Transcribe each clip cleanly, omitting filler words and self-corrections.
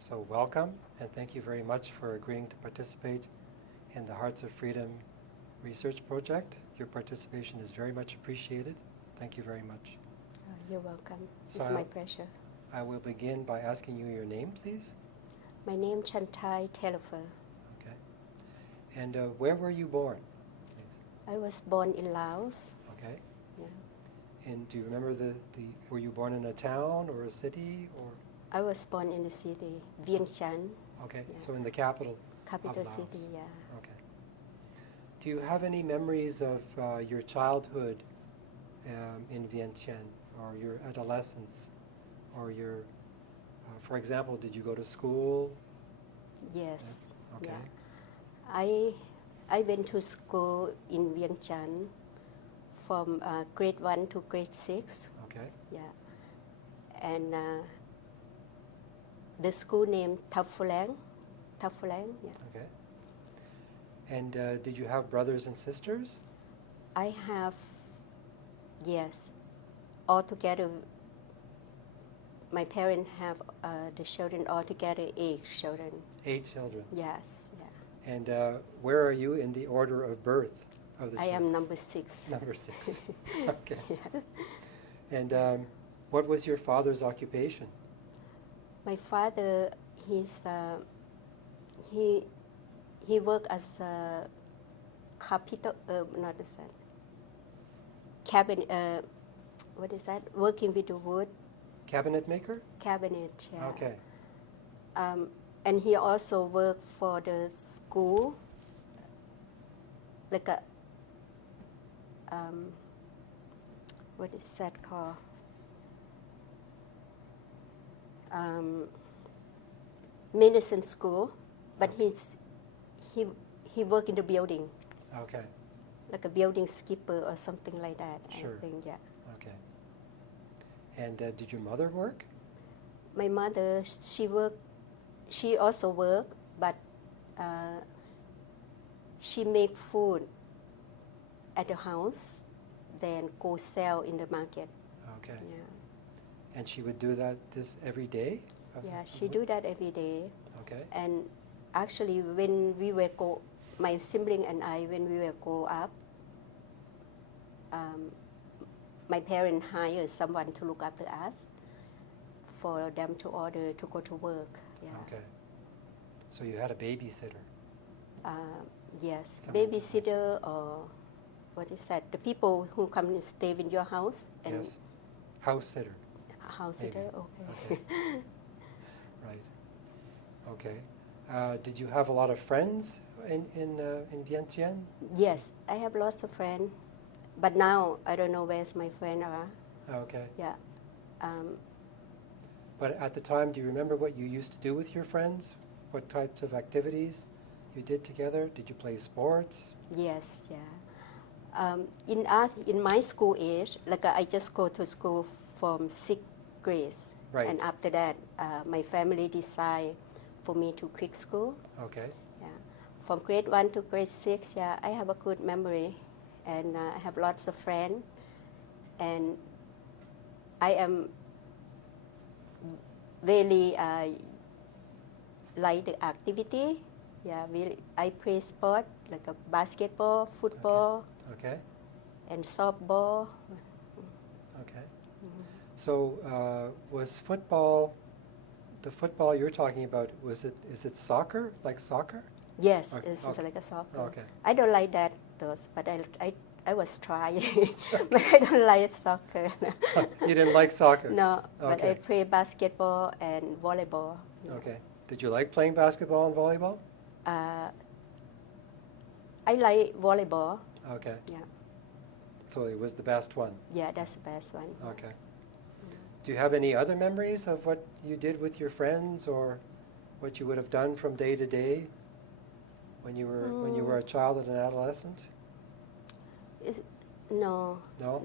So welcome, and thank you very much for agreeing to participate in the Hearts of Freedom research project. Your participation is very much appreciated. Thank you very much. You're welcome. So It's my pleasure. I will begin by asking you your name, please. My name is Chantai Taillefer. Okay. And where were you born, please? I was born in Laos. Okay. Yeah. And do you remember were you born in a town or a city or? I was born in the city, Vientiane. Okay, Yeah. so in the capital Capital of Laos. city, yeah. Okay. Do you have any memories of your childhood in Vientiane or your adolescence or your, for example, did you go to school? Yes. Okay. Yeah. I went to school in Vientiane from grade 1 to grade 6. Okay. Yeah. And the school name Tafulang. Tafulang, yeah. Okay. And did you have brothers and sisters? I have, yes, altogether, my parents have the children altogether 8 children. 8 children. Yes, yeah. And where are you in the order of birth of the I children? am number 6. Number 6. Okay. Yeah. And what was your father's occupation? My father, he worked as a capital, not a son, cabinet, what is that? Working with the wood. Cabinet maker? Cabinet, yeah. Okay. And he also worked for the school, like a, what is that called? Medicine school, but he worked in the building, Okay. like a building skipper or something like that. Sure. I think, yeah. Okay. And did your mother work? My mother, she also worked, but she make food at the house, then go sell in the market. Okay. Yeah. And she would do this every day? Yeah, she do that every day. Okay. And actually, when we were my sibling and I, when we were grow up, my parents hired someone to look after us, for them to order to go to work. Yeah. Okay. So you had a babysitter? Yes, Someone babysitter or what is that? The people who come and stay in your house. And Yes. House sitter. House sitter. Okay. Okay. Right. Okay. Did you have a lot of friends in Vientiane? Yes, I have lots of friends, but now I don't know where's my friend are. Okay. Yeah. But at the time, do you remember what you used to do with your friends? What types of activities you did together? Did you play sports? Yes, yeah. In my school age, like I just go to school from 6th grade, Right. and after that, my family decide for me to quit school. Okay. Yeah. From grade 1 to grade 6, yeah, I have a good memory, and I have lots of friends, and I am really like the activity. Yeah, I play sport like a basketball, football, Okay. and softball. Okay. So was football, the football you're talking about, is it soccer, like soccer? Yes, Okay, it's okay. like a softball. Okay. I don't like that, those, but I was trying, but I don't like soccer. You didn't like soccer? No, but I Okay. play basketball and volleyball. Yeah. Okay. Did you like playing basketball and volleyball? I like volleyball. Okay. Yeah, So it was the best one. yeah, that's the best one. Okay. Do you have any other memories of what you did with your friends or what you would have done from day to day when you were a child and an adolescent? No, No?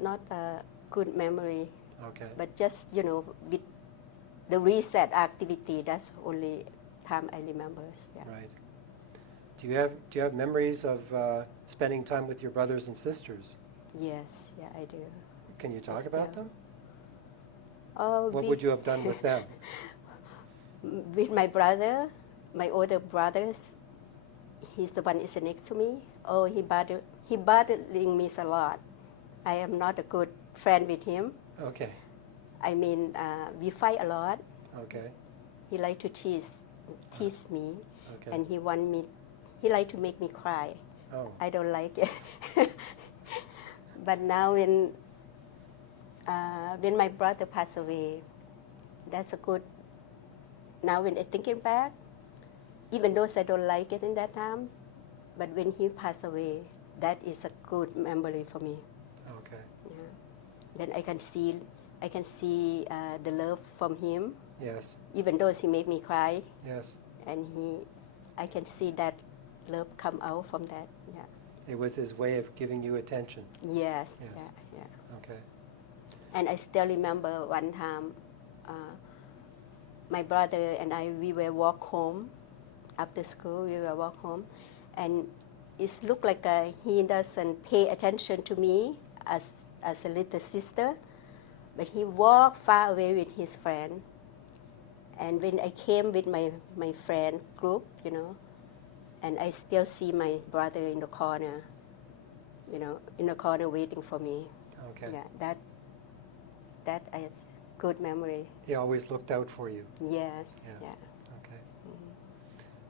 not a good memory, Okay. but just with the reset activity. That's only time I remember. Yeah. Right. Do you have memories of spending time with your brothers and sisters? Yes, yeah, I do. Can you talk Yes, about yeah. them? What would you have done with them? With my brother, my older brothers, he's the one is next to me. Oh, he bothering me a lot. I am not a good friend with him. Okay. I mean, we fight a lot. Okay. He like to tease me, Okay. and he like to make me cry. Oh. I don't like it. But now when my brother passed away, that's a good. Now when I thinking back, even though I don't like it in that time, but when he passed away, that is a good memory for me. Okay. Yeah. Then I can see the love from him. Yes. Even though he made me cry, Yes. and I can see that love come out from that. Yeah. It was his way of giving you attention. Yes. Yes. Yeah. Yeah. Okay. And I still remember one time, my brother and we were walk home after school. We were walk home, and it looked like he doesn't pay attention to me as a little sister, but he walked far away with his friend. And when I came with my friend group, and I still see my brother in the corner, in the corner waiting for me. Okay. Yeah, that is good memory. He always looked out for you. Yes. Yeah. Yeah. Okay.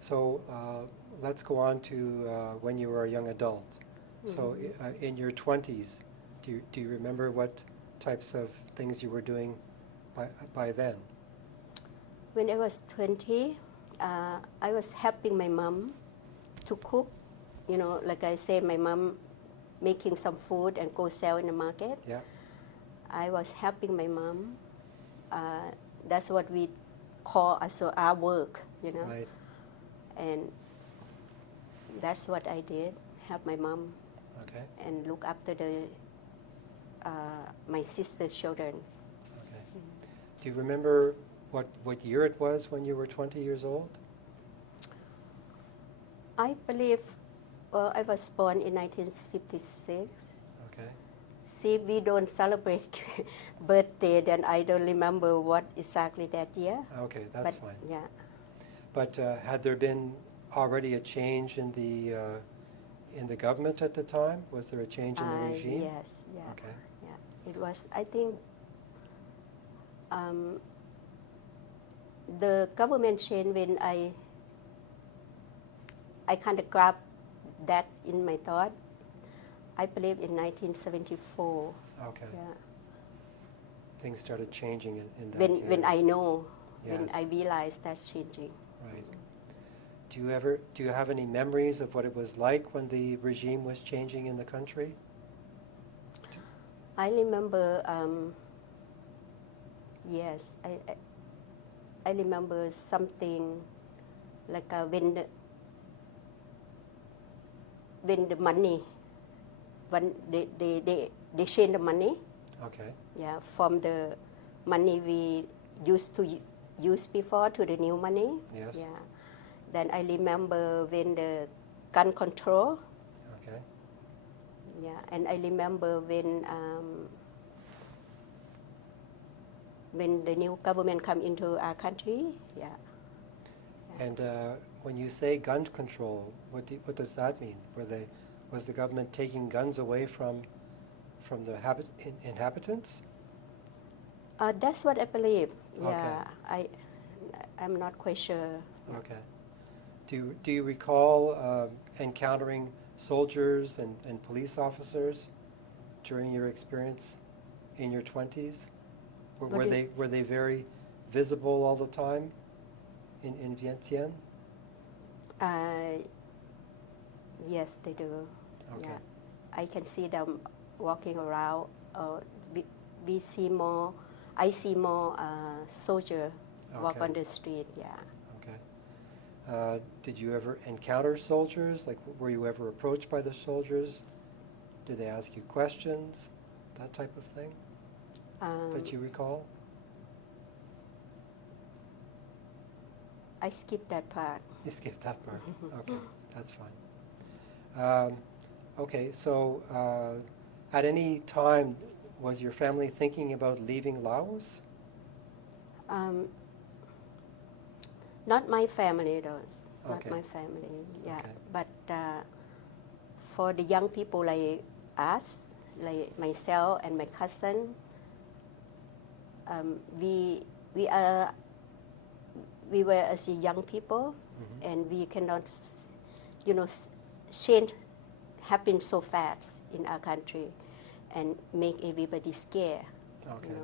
So let's go on to when you were a young adult. So in your 20s, do you remember what types of things you were doing by then? When I was 20, I was helping my mom to cook. Like I say, my mom making some food and go sell in the market. Yeah. I was helping my mom. That's what we call also our work, Right. And that's what I did, help my mom Okay. and look after my sister's children. Okay. Do you remember what year it was when you were 20 years old? I believe I was born in 1956. Okay. See, we don't celebrate birthday, then I don't remember what exactly that year. Okay, that's But, fine. yeah. But had there been already a change in the government at the time? Was there a change in the regime? Yes, yeah. Okay. Yeah. It was, I think, the government changed when I kind of grabbed that in my thought. I believe in 1974. Okay. Yeah. Things started changing in that year. When I know, when Yes. I realized that's changing. Right. Do you have any memories of what it was like when the regime was changing in the country? I remember, yes, I remember something like when the money, when they change the money, Okay. yeah, from the money we used to use before to the new money. Yes. Yeah. Then I remember when the gun control. Okay. Yeah, and I remember when the new government come into our country. Yeah. And when you say gun control, what does that mean? Was the government taking guns away from the inhabitants? That's what I believe. Okay. Yeah, I'm not quite sure. Okay. Do you recall encountering soldiers and police officers during your experience in your 20s? Were they very visible all the time in Vientiane? Yes, they do. Okay. Yeah, I can see them walking around. I see more soldier walk Okay. on the street. Yeah. Okay. Did you ever encounter soldiers? Like, were you ever approached by the soldiers? Did they ask you questions? That type of thing that you recall? I skipped that part. You skipped that part. Okay, that's fine. Okay, so at any time, was your family thinking about leaving Laos? Not my family, though. Not Okay. my family. Yeah, Okay. but for the young people like us, like myself and my cousin, we were as young people, Mhm. and we cannot, change happen so fast in our country, and make everybody scared. Okay.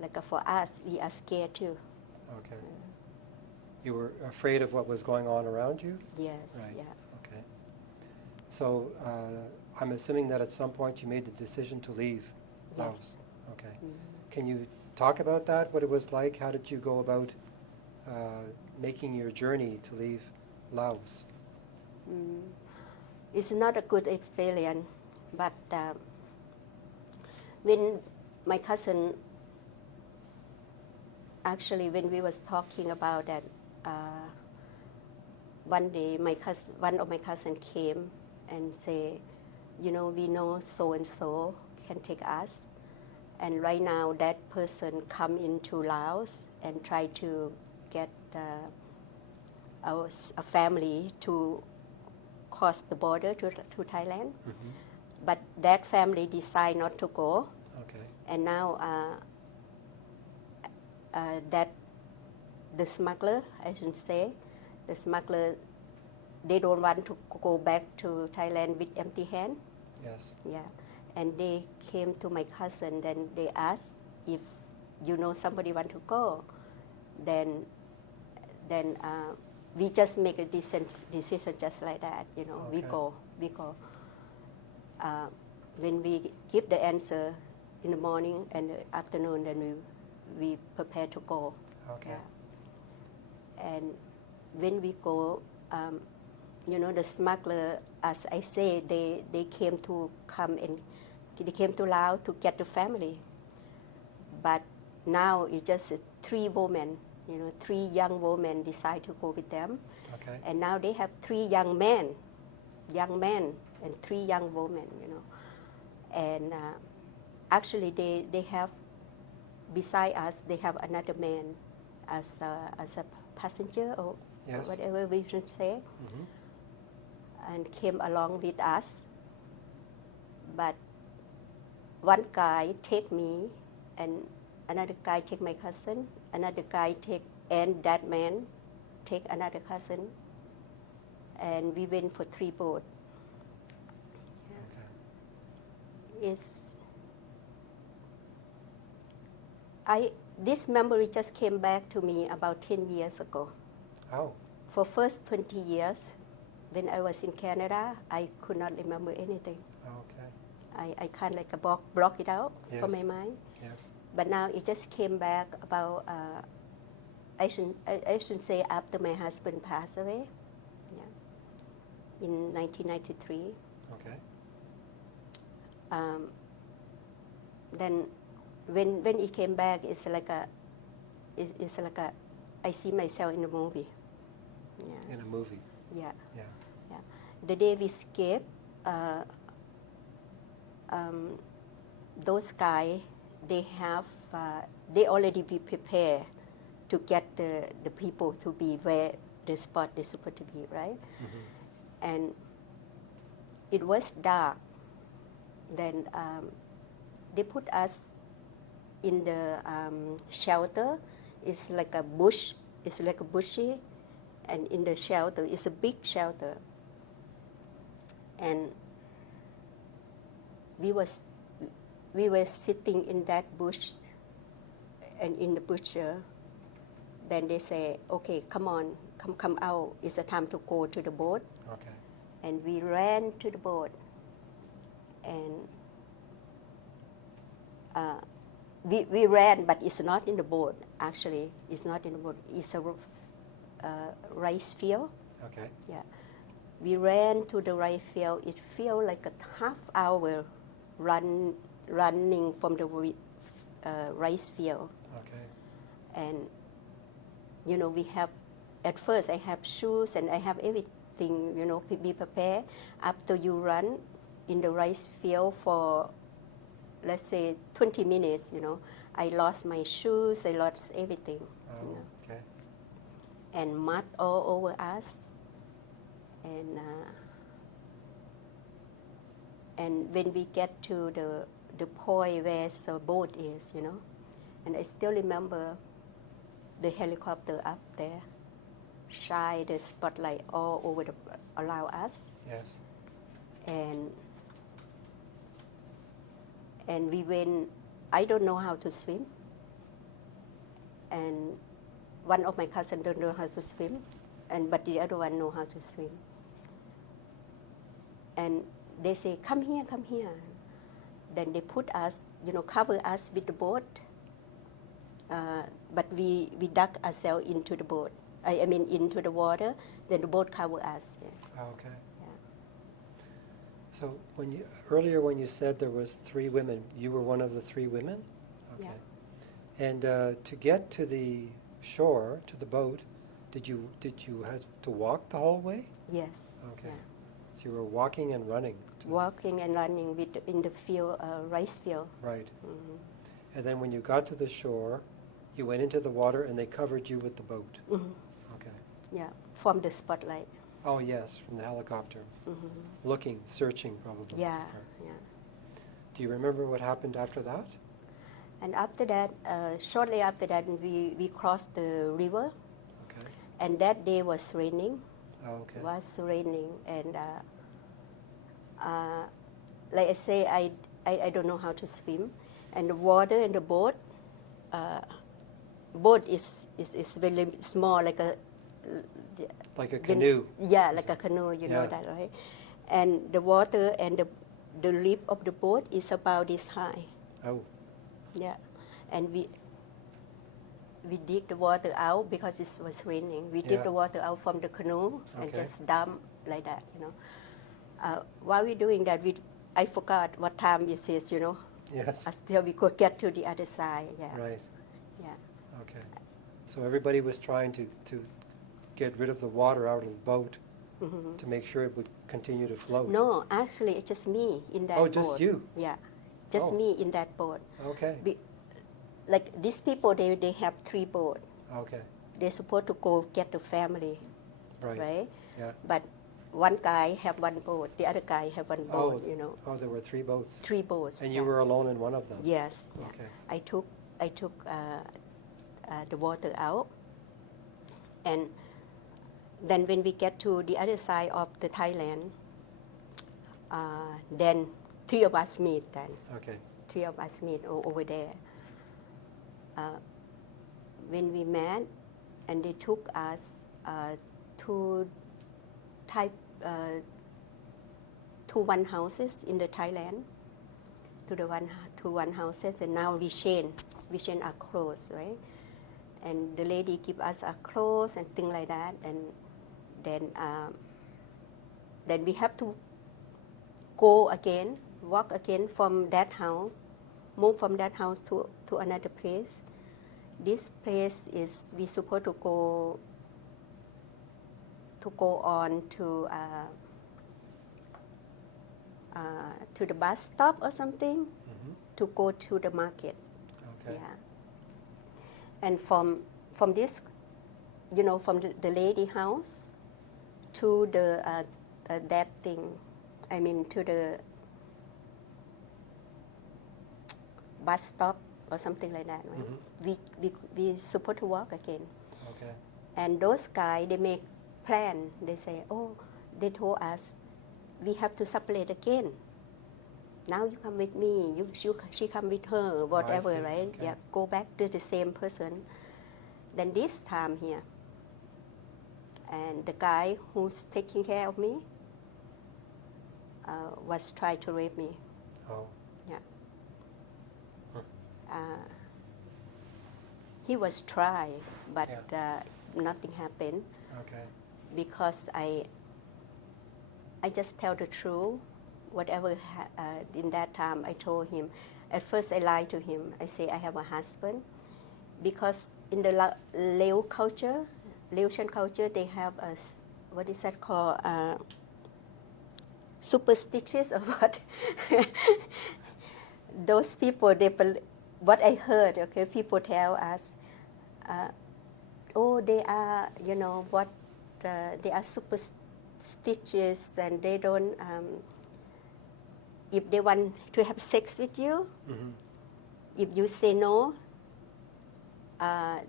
Like for us, we are scared too. Okay. You were afraid of what was going on around you? Yes. Right. Yeah. Okay. So I'm assuming that at some point you made the decision to leave Laos. Yes. Okay. Mm. Can you talk about that? What it was like? How did you go about making your journey to leave Laos? It's not a good experience, but when my cousin, actually, when we was talking about that, one day one of my cousin came and say, we know so and so can take us, and right now that person come into Laos and try to get a family to cross the border to Thailand, Mm-hmm. but that family decide not to go, Okay. and now that the smuggler, I should say, the smuggler, they don't want to go back to Thailand with empty hand. Yes. Yeah, and they came to my cousin, then they asked if somebody want to go, then we just make a decision just like that. We Okay. go. When we give the answer in the morning and the afternoon, then we prepare to go. Okay. Yeah. And when we go, the smuggler, as I say, they came to Laos to get the family. But now it's just 3 women, 3 young women decide to go with them. Okay. And now they have 3 young men and 3 young women, And actually they have, beside us, they have another man as a passenger or Yes. whatever we should say, Mm-hmm. and came along with us. But one guy take me, and another guy take my cousin, another guy and that man take another cousin, and we went for 3 boats. Okay. This memory just came back to me about 10 years ago. Oh. For first 20 years, when I was in Canada, I could not remember anything. Okay. I kind of like block it out from my Yes. mind. Yes. But now it just came back about, I should say after my husband passed away, in 1993. Okay. Then when it came back, it's like I see myself in a movie. Yeah. In a movie. Yeah. Yeah. Yeah. The day we escaped, those guys, they already be prepared to get the people to be where the spot they're supposed to be, right? Mm-hmm. And it was dark. Then they put us in the shelter. It's like a bush. It's like a bushy, and in the shelter, it's a big shelter. And we were sitting in that bush, and in the bush, then they say, okay, come on, come out. It's the time to go to the boat. Okay. And we ran to the boat, and we ran, but it's not in the boat. Actually, it's not in the boat. It's a rice field. Okay. Yeah, we ran to the rice field. It felt like a half hour running from the rice field. Okay. And we have, at first I have shoes and I have everything, to be prepared. After you run in the rice field for, let's say, 20 minutes, I lost my shoes, I lost everything. Oh, okay. and mud all over us. And when we get to the point where the boat is, and I still remember the helicopter up there, shine the spotlight all over around us. Yes. And we went, I don't know how to swim, and one of my cousins don't know how to swim, but the other one know how to swim. And they say, come here, come here. Then they put us, cover us with the boat, but we dug ourselves into the boat. I mean into the water, then the boat cover us. Yeah. Oh, okay. Yeah. So earlier when you said there was 3 women, you were one of the 3 women? Okay. Yeah. And to get to the shore, to the boat, did you have to walk the whole way? Yes. Okay. Yeah. So you were walking and running? Walking and running in the field, rice field. Right. Mm-hmm. And then when you got to the shore, you went into the water and they covered you with the boat? Mm-hmm. Okay. Yeah, from the spotlight. Oh yes, from the helicopter. Mm-hmm. Looking, searching probably. Yeah, yeah. Do you remember what happened after that? And after that, shortly after that, we crossed the river. Okay. And that day was raining. Oh, okay. Was raining, and like I say, I don't know how to swim, and the water in the boat is very small, like a canoe. Yeah, like a canoe, you know that, right? And the water and the lip of the boat is about this high. Oh. Yeah, and we dig the water out because it was raining. We dig the water out from the canoe and just dump like that, While we're doing that, I forgot what time it is, Yes. Until we could get to the other side. Yeah. Right. Yeah. Okay. So everybody was trying to get rid of the water out of the boat to make sure it would continue to float. No, actually, it's just me in that boat. Oh, just you? Yeah, just me in that boat. Okay. Like these people, they have 3 boats. Okay. They're supposed to go get the family, right? Yeah. But one guy have 1 boat, the other guy have 1 boat, Oh, there were 3 boats. 3 boats. And you were alone in one of them? Yes. Yeah. Okay. I took the water out, and then when we get to the other side of the Thailand, then 3 of us meet then. Okay. 3 of us meet over there. When we met, and they took us to one houses in the Thailand, to one houses, and now we change our clothes, right? And the lady give us our clothes and things like that, and then we have to go again, walk again from that house, move from that house to another place. This place is we supposed to go on to the bus stop or something, to go to the market. Okay. Yeah. And from this, from the lady house to the that thing, to the bus stop or something like that, right? We supposed to walk again. Okay. And those guys, they make plan. They say, they told us, we have to separate again. Now you come with me, she come with her, whatever, right? Okay. Yeah, go back to the same person. Then this time here, and the guy who's taking care of me was trying to rape me. Oh. Yeah. He was trying, but nothing happened. Okay. Because I just tell the truth. Whatever in that time I told him. At first I lied to him. I say I have a husband, because in the Lao culture, Laotian culture, they have a what is that called? Superstitious or what? Those people, what I heard, okay, people tell us, oh, they are, they are superstitious and they don't, if they want to have sex with you, Mm-hmm. if you say no,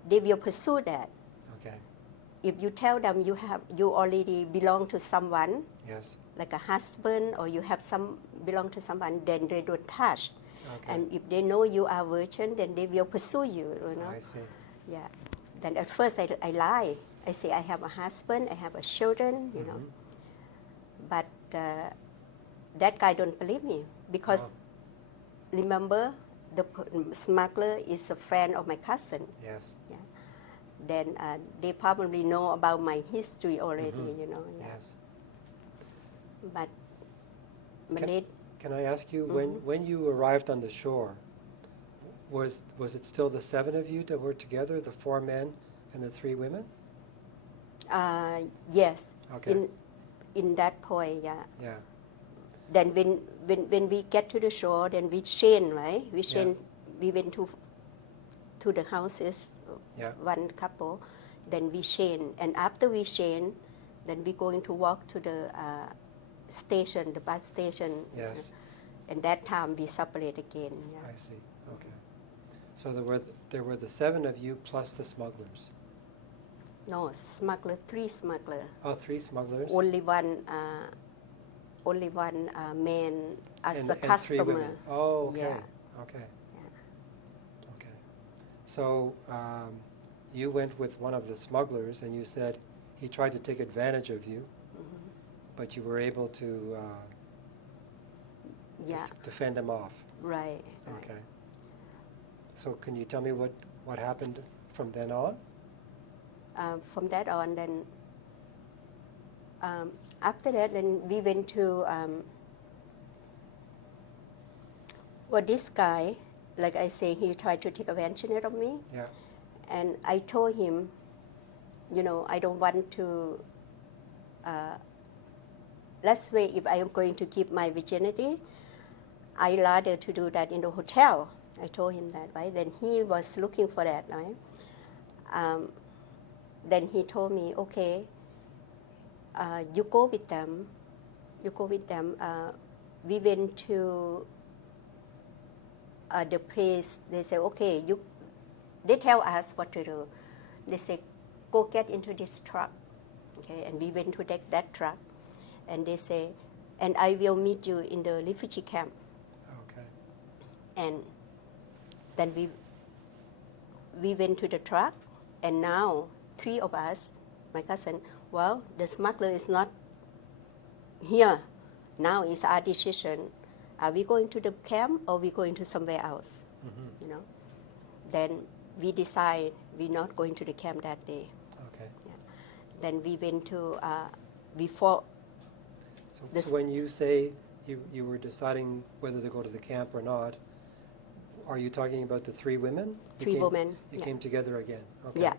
they will pursue that. Okay. If you tell them you already belong to someone, Yes. like a husband, or you have belong to someone, then they don't touch. Okay. And if they know you are virgin, then they will pursue you. I see. Yeah. Then at first I lie. I say I have a husband, I have a children, Mm-hmm. But that guy don't believe me because remember the smuggler is a friend of my cousin. Yes. Yeah. Then they probably know about my history already, Mm-hmm. Yeah. Yes. But Malay, Can I ask you, Mhm. when you arrived on the shore, was it still the 7 of you that were together, the 4 men and the 3 women? yes, Okay. in that point, yeah. Yeah. Then when we get to the shore, then we change, right? We change. We went to the houses, Yeah. one couple. Then we change, and after we change, then we going to walk to the station, the bus station. Yes. And that time we separate again. Yeah. I see. Okay. So there were the 7 of you plus the smugglers. No, three smuggler. Oh, 3 smugglers. Only one man as a and 3 customer. women. Oh, okay. Yeah. Okay. Yeah. Okay. So you went with one of the smugglers and you said he tried to take advantage of you, Mhm. but you were able to Yeah. to fend him off. Right. Okay. So can you tell me what happened from then on? From that on, then after that, then we went to. This guy, like I say, he tried to take advantage of me, Yeah. and I told him, I don't want to. Let's wait. If I am going to keep my virginity, I rather to do that in the hotel. I told him that, right? Then he was looking for that, right? Then he told me, okay, you go with them. You go with them. We went to the place. They say, okay, they tell us what to do. They say, go get into this truck. Okay, and we went to that truck. And they say, and I will meet you in the refugee camp. Okay. And then we went to the truck, and now 3 of us, my cousin, well, the smuggler is not here. Now it's our decision. Are we going to the camp or are we going to somewhere else? Mm-hmm. Then we decide we're not going to the camp that day. Okay. Yeah. Then we went to, we fought. So when you say you were deciding whether to go to the camp or not, are you talking about the 3 women? Women. You Yeah. came together again. Okay. Yeah.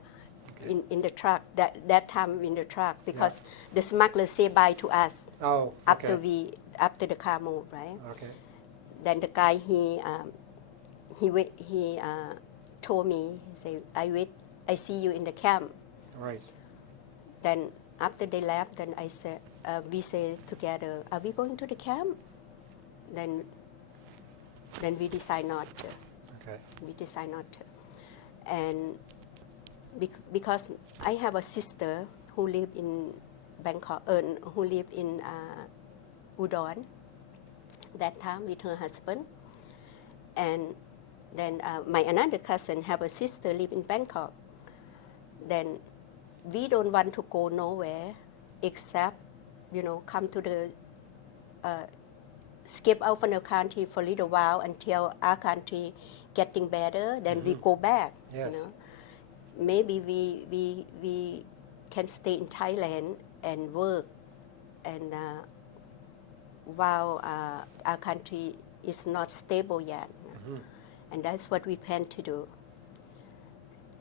Okay. In the truck, that time in the truck, because the smuggler say bye to us Oh. Okay. after the car moved, right? Okay. Then the guy he told me, he said, I see you in the camp. Right. Then after they left, then I said, we say together, are we going to the camp? Then we decide not to. Okay. We decide not to. And because I have a sister who live in Bangkok, who live in Udon, that time with her husband. And then my another cousin have a sister live in Bangkok. Then we don't want to go nowhere except, come to the, skip out from the country for a little while until our country getting better, then we go back. Yes. Maybe we can stay in Thailand and work, and while our country is not stable yet. Mm-hmm. And that's what we plan to do.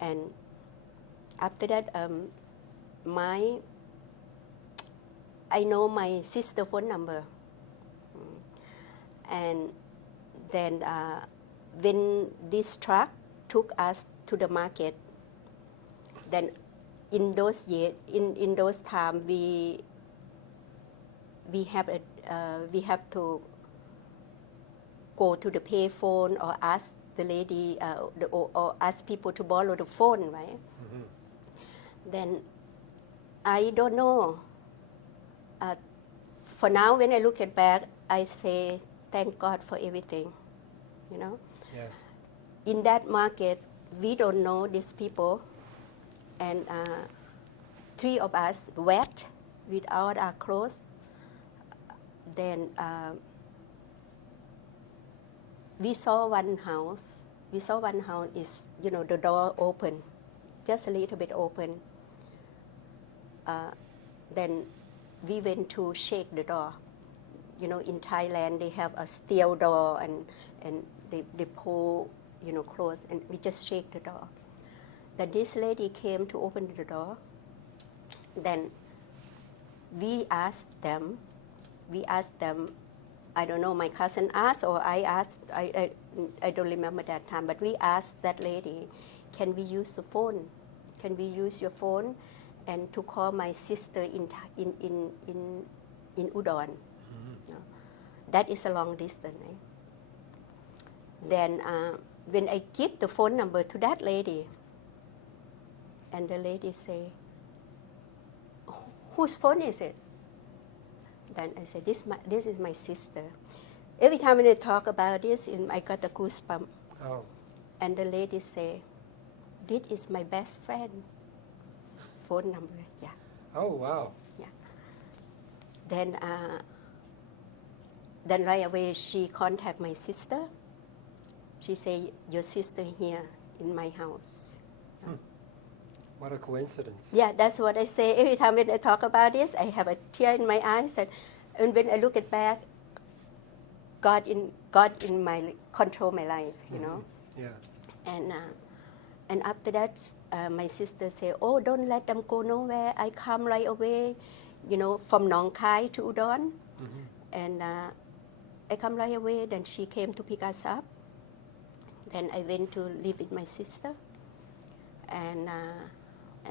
And after that, I know my sister phone number. And then when this truck took us to the market, then in those years, in those time, we have to go to the payphone or ask the lady or ask people to borrow the phone, right? Mhm. Then I don't know. For now, when I look at back, I say thank God for everything, you know. Yes. In that market, we don't know these people, and three of us wet without our clothes. Then we saw one house. We saw one house is, the door open, just a little bit open. Then we went to shake the door. In Thailand, they have a steel door and they pull, close, and we just shake the door. Then this lady came to open the door. Then we asked them, I don't know, my cousin asked or I asked, I don't remember that time, but we asked that lady, can we use the phone? Can we use your phone and to call my sister in Udon? Mhm. That is a long distance. Eh? Then when I give the phone number to that lady, and the lady say, whose phone is it? Then I say, this is my sister. Every time when I talk about this, I got a goosebump. Oh. And the lady say, this is my best friend. Phone number, yeah. Oh, wow. Yeah. Then right away she contact my sister. She say, your sister here in my house. What a coincidence. Yeah, that's what I say. Every time when I talk about this, I have a tear in my eyes. And when I look at back, God in my control my life, you know. Yeah. And after that, my sister say, oh, don't let them go nowhere. I come right away, from Nong Khai to Udon. Mhm. And I come right away. Then she came to pick us up. Then I went to live with my sister. And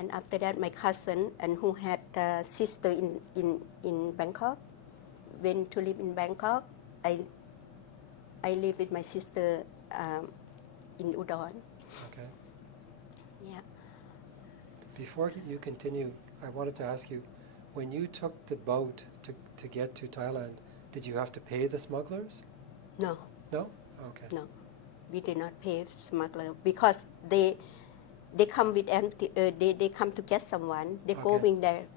after that, my cousin, and who had a sister in Bangkok, went to live in Bangkok. I live with my sister in Udon. Okay. Yeah. Before you continue, I wanted to ask you, when you took the boat to get to Thailand, did you have to pay the smugglers? No. No? Okay. No. We did not pay smuggler because they come with empty. They come to get someone. They go Okay.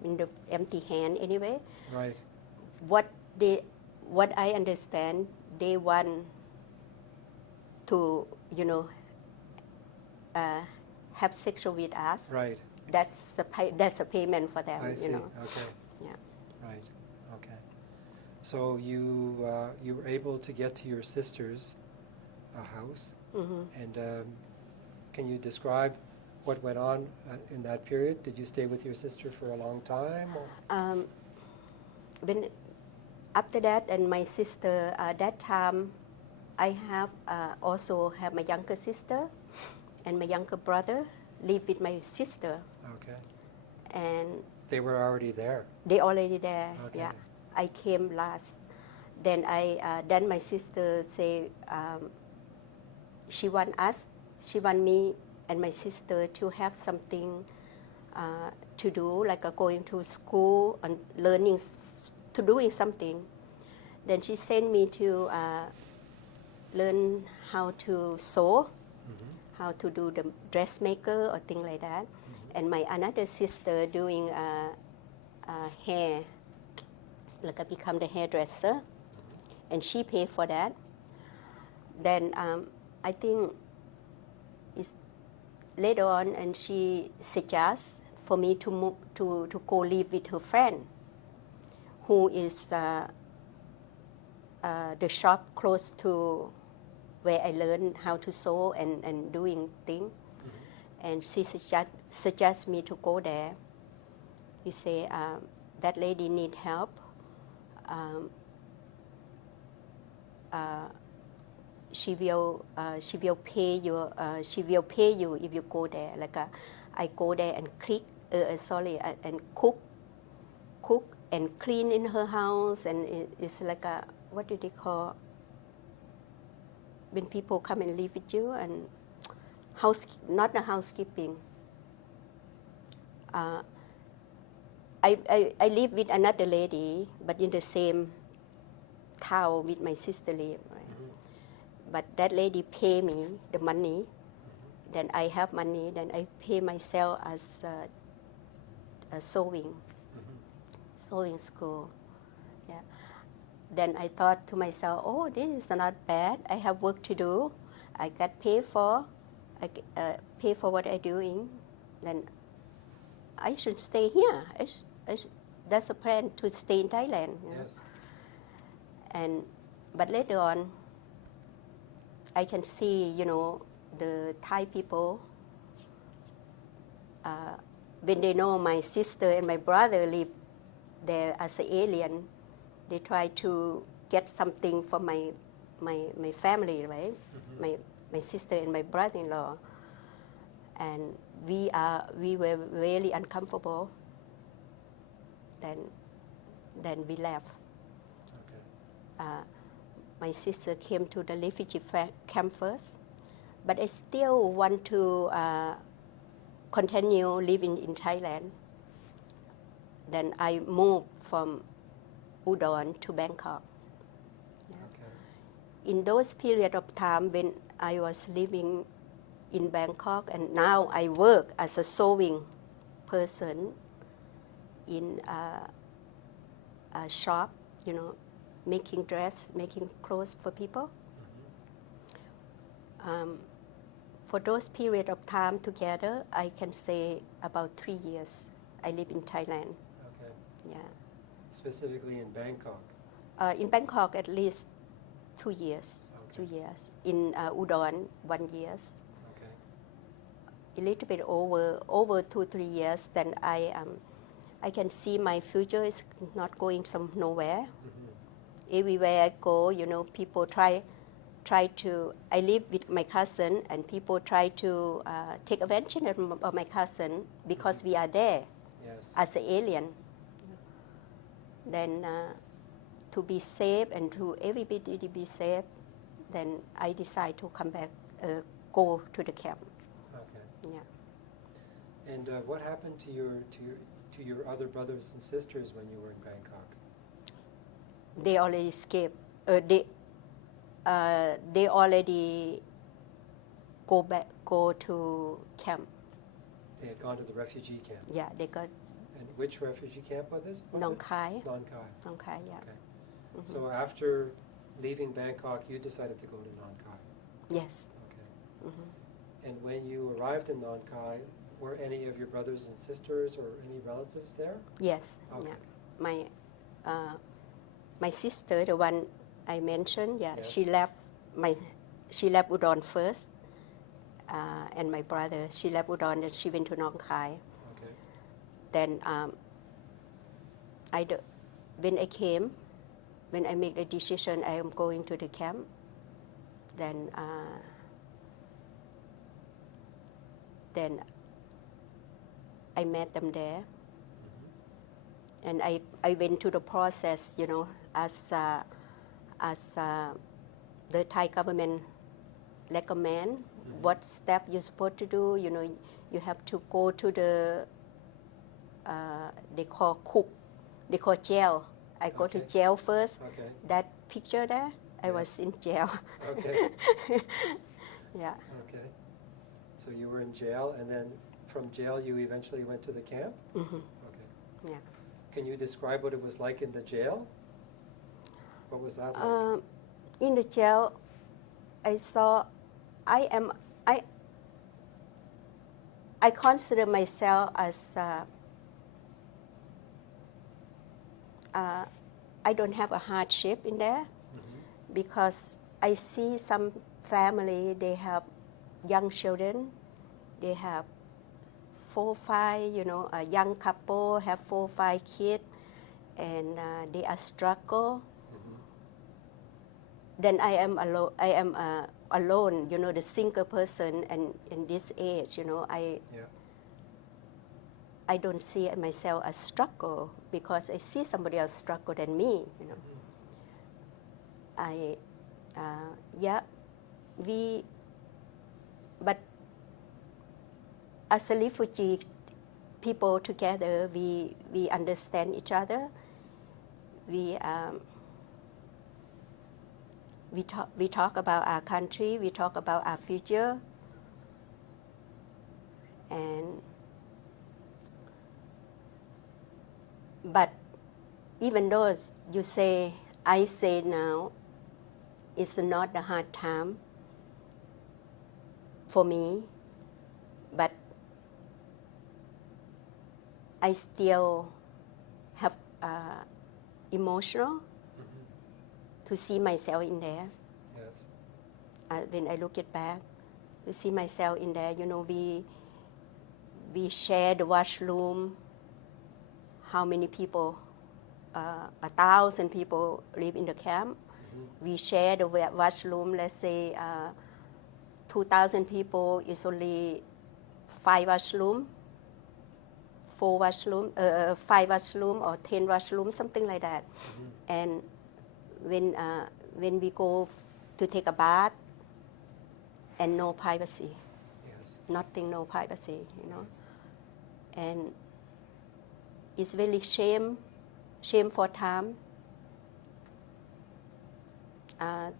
in the empty hand anyway. Right. What I understand, they want to have sexual with us. Right. That's a payment for them. I see. Okay. Yeah. Right. Okay. So you were able to get to your sister's house, Mm-hmm. and can you describe what went on in that period? Did you stay with your sister for a long time? Or? When after that, and my sister, that time, I also have my younger sister, and my younger brother live with my sister. Okay. And They were already there. they already there. Okay. Yeah, I came last. Then then my sister say she want me and my sister to have something to do, like going to school and learning, to doing something. Then she sent me to learn how to sew, Mm-hmm. how to do the dressmaker or thing like that. Mm-hmm. And my another sister doing hair, like I become the hairdresser, and she paid for that. Then I think it's later on, and she suggests for me to move to go live with her friend, who is the shop close to where I learned how to sew and doing things. Mm-hmm. And she suggests me to go there. He say that lady need help. She will pay you if you go there. Like I go there and and cook and clean in her house, and it's like a, what do they call, when people come and live with you, and not a housekeeping. I live with another lady, but in the same town with my sister live, right? Mm-hmm. But that lady pay me the money, then I have money, then I pay myself as a sewing school. Yeah. Then I thought to myself, oh, this is not bad. I have work to do. I got paid for. I pay for what I'm doing. Then I should stay here. That's a plan to stay in Thailand. Yes. But later on, I can see, the Thai people, when they know my sister and my brother live there as an alien, they try to get something for my family, right? Mm-hmm. My sister and my brother-in-law, and we were really uncomfortable. Then we left. Okay. My sister came to the refugee camp first, but I still want to continue living in Thailand. Then I moved from Udon to Bangkok. Yeah. Okay. In those period of time when I was living in Bangkok, and now I work as a sewing person in a shop, making dress, making clothes for people. Mm-hmm. For those period of time together, I can say about 3 years I live in Thailand. Okay. Yeah. Specifically in Bangkok. In Bangkok, at least 2 years. Okay. 2 years. In Udon, 1 year. Okay. A little bit over 2-3 years. Then I can see my future is not going nowhere. Mm-hmm. Everywhere I go, people try to. I live with my cousin, and people try to take advantage of my cousin because we are there. Yes. As an alien. Then to be safe and to everybody to be safe, then I decide to come back, go to the camp. Okay. Yeah. And what happened to your other brothers and sisters when you were in Bangkok? They already escaped. They already go to camp. They had gone to the refugee camp. Yeah, they got And which refugee camp was this? Nong Khai. Nong Khai. Nong Khai, yeah. Okay. Mm-hmm. So after leaving Bangkok, you decided to go to Nong Khai. Yes. Okay. Mm-hmm. And when you arrived in Nong Khai, were any of your brothers and sisters or any relatives there? Yes. Okay. Yeah. My sister, the one I mentioned, Yes. she left Udon first, and my brother, she left Udon and she went to Nong Khai. Okay. Then when I make the decision I am going to the camp, then I met them there. Mm-hmm. And I went to the process, as the Thai government recommend what step you're supposed to do. You have to go to the they call jail. I go to Okay. jail first. Okay. That picture there, I Yes. was in jail. Okay. Yeah. Okay. So you were in jail, and then from jail you eventually went to the camp? Mm-hmm. Okay. Yeah. Can you describe what it was like in the jail? What was that like? In the jail, I consider myself as I don't have a hardship in there, Mm-hmm. because I see some family, they have young children, they have 4, 5, a young couple have 4, 5 kids, and they are struggle. Mm-hmm. Then I am alone, the single person, and in this age, Yeah. I don't see myself as struggle because I see somebody else struggle than me, you know. But as a refugee people together, we understand each other. We talk about our country, we talk about our future, but even though I say now, it's not a hard time for me, but I still have emotional to see myself in there. Yes. When I look it back, to see myself in there, you know, we share the washroom. How many people? 1,000 people live in the camp. We share the washroom. Let's say 2,000 people is only 5 washroom, 4 washroom, 5 washroom or 10 washroom, something like that. And when we go to take a bath, and no privacy, nothing, no privacy, you know. And it's really shame for time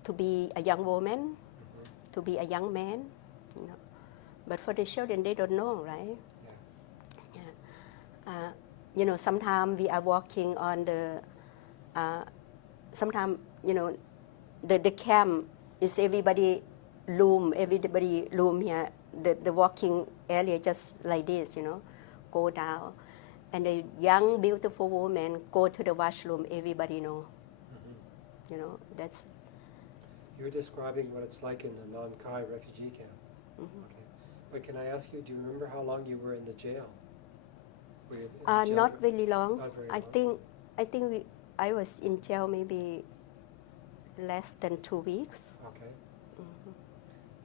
to be a young woman, to be a young man, you know. But for the children, they don't know, right? You know, sometimes we are walking on the, sometimes, you know, the camp is everybody room here, the walking area just like this, you know, go down. And the young, beautiful woman go to the washroom, everybody know. You know, that's... You're describing what it's like in the Nong Khai refugee camp. Okay. But can I ask you, do you remember how long you were in the jail? Were you in the jail not very long. Not very long. I think I was in jail maybe less than 2 weeks. Okay.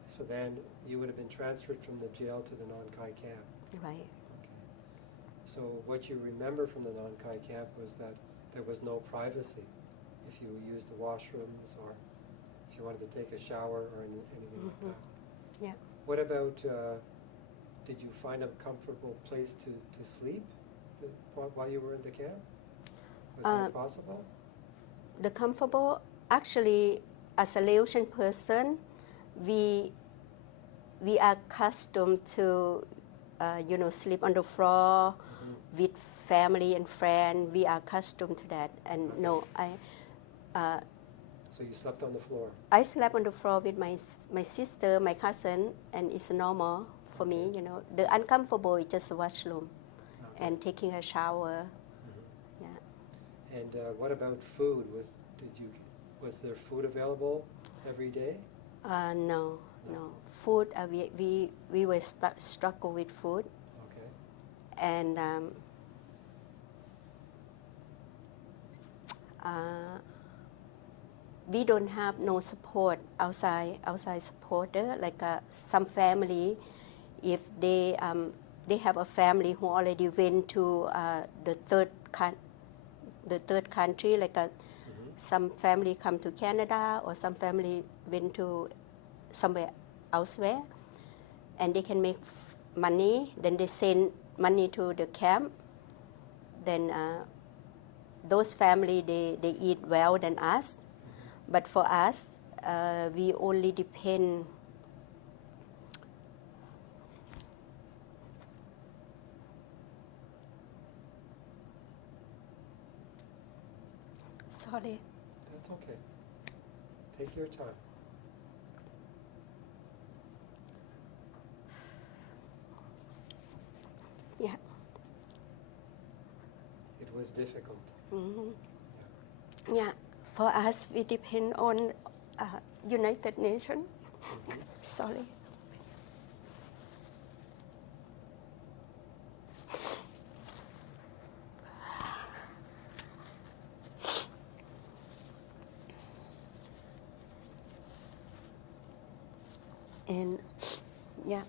So then you would have been transferred from the jail to the Nong Khai camp. Right. Okay. So what you remember from the Nong Khai camp was that there was no privacy if you used the washrooms or if you wanted to take a shower or anything like that. Yeah. What about, did you find a comfortable place to sleep while you were in the camp? Was that possible? The comfortable, actually, as a Laotian person, we are accustomed to, you know, sleep on the floor with family and friends. We are accustomed to that. And no, So you slept on the floor? I slept on the floor with my sister, my cousin, and it's normal for me, you know. The uncomfortable is just the washroom and taking a shower. Yeah. And what about food? Was there food available every day? No. Food, we were struggle with food. Okay. And we don't have no support outside supporter. Like some family, if they have a family who already went to the third country, like some family come to Canada or some family went to somewhere elsewhere, and they can make money. Then they send money to the camp. Then those family they eat well than us. But for us, we only depend. Sorry. That's okay. Take your time. Yeah. It was difficult. Yeah. For us, we depend on United Nations. Sorry. And yeah,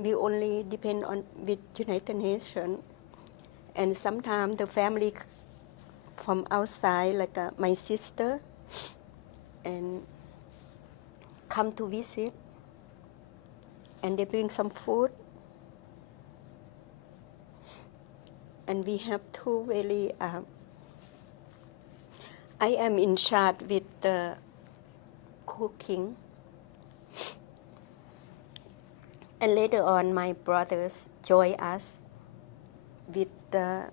we only depend on with United Nations, and sometimes the family from outside, like my sister, and come to visit, and they bring some food, and we have two really. I am in charge with the cooking, and later on, my brothers join us with the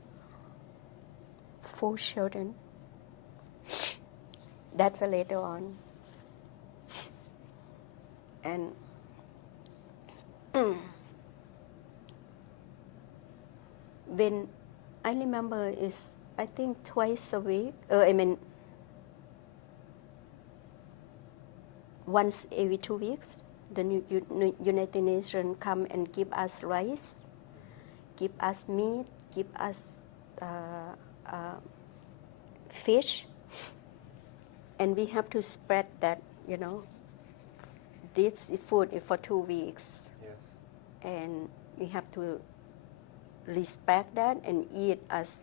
4 children. That's later on. And when I remember is I think twice a week, once every 2 weeks, the United Nations come and give us rice, give us meat, give us fish, and we have to spread that, this food is for 2 weeks. Yes. And we have to respect that and eat as,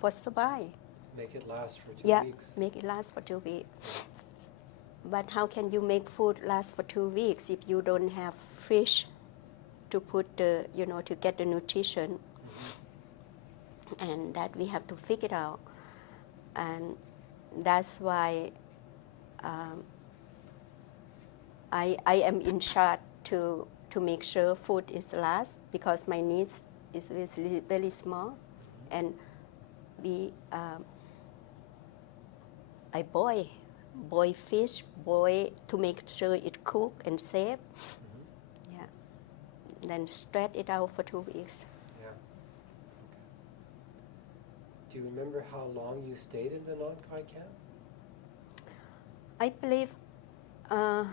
for survive. Make it last for 2 Yeah, weeks. make it last for 2 weeks. But how can you make food last for 2 weeks if you don't have fish to put the, to get the nutrition? Mm-hmm. And that we have to figure it out. And that's why I am in charge to make sure food is last, because my needs is very, very small. And I boil fish, to make sure it cook and safe. Mm-hmm. Yeah. Then stretch it out for 2 weeks. Yeah. Okay. Do you remember how long you stayed in the non-Kai camp? I believe, I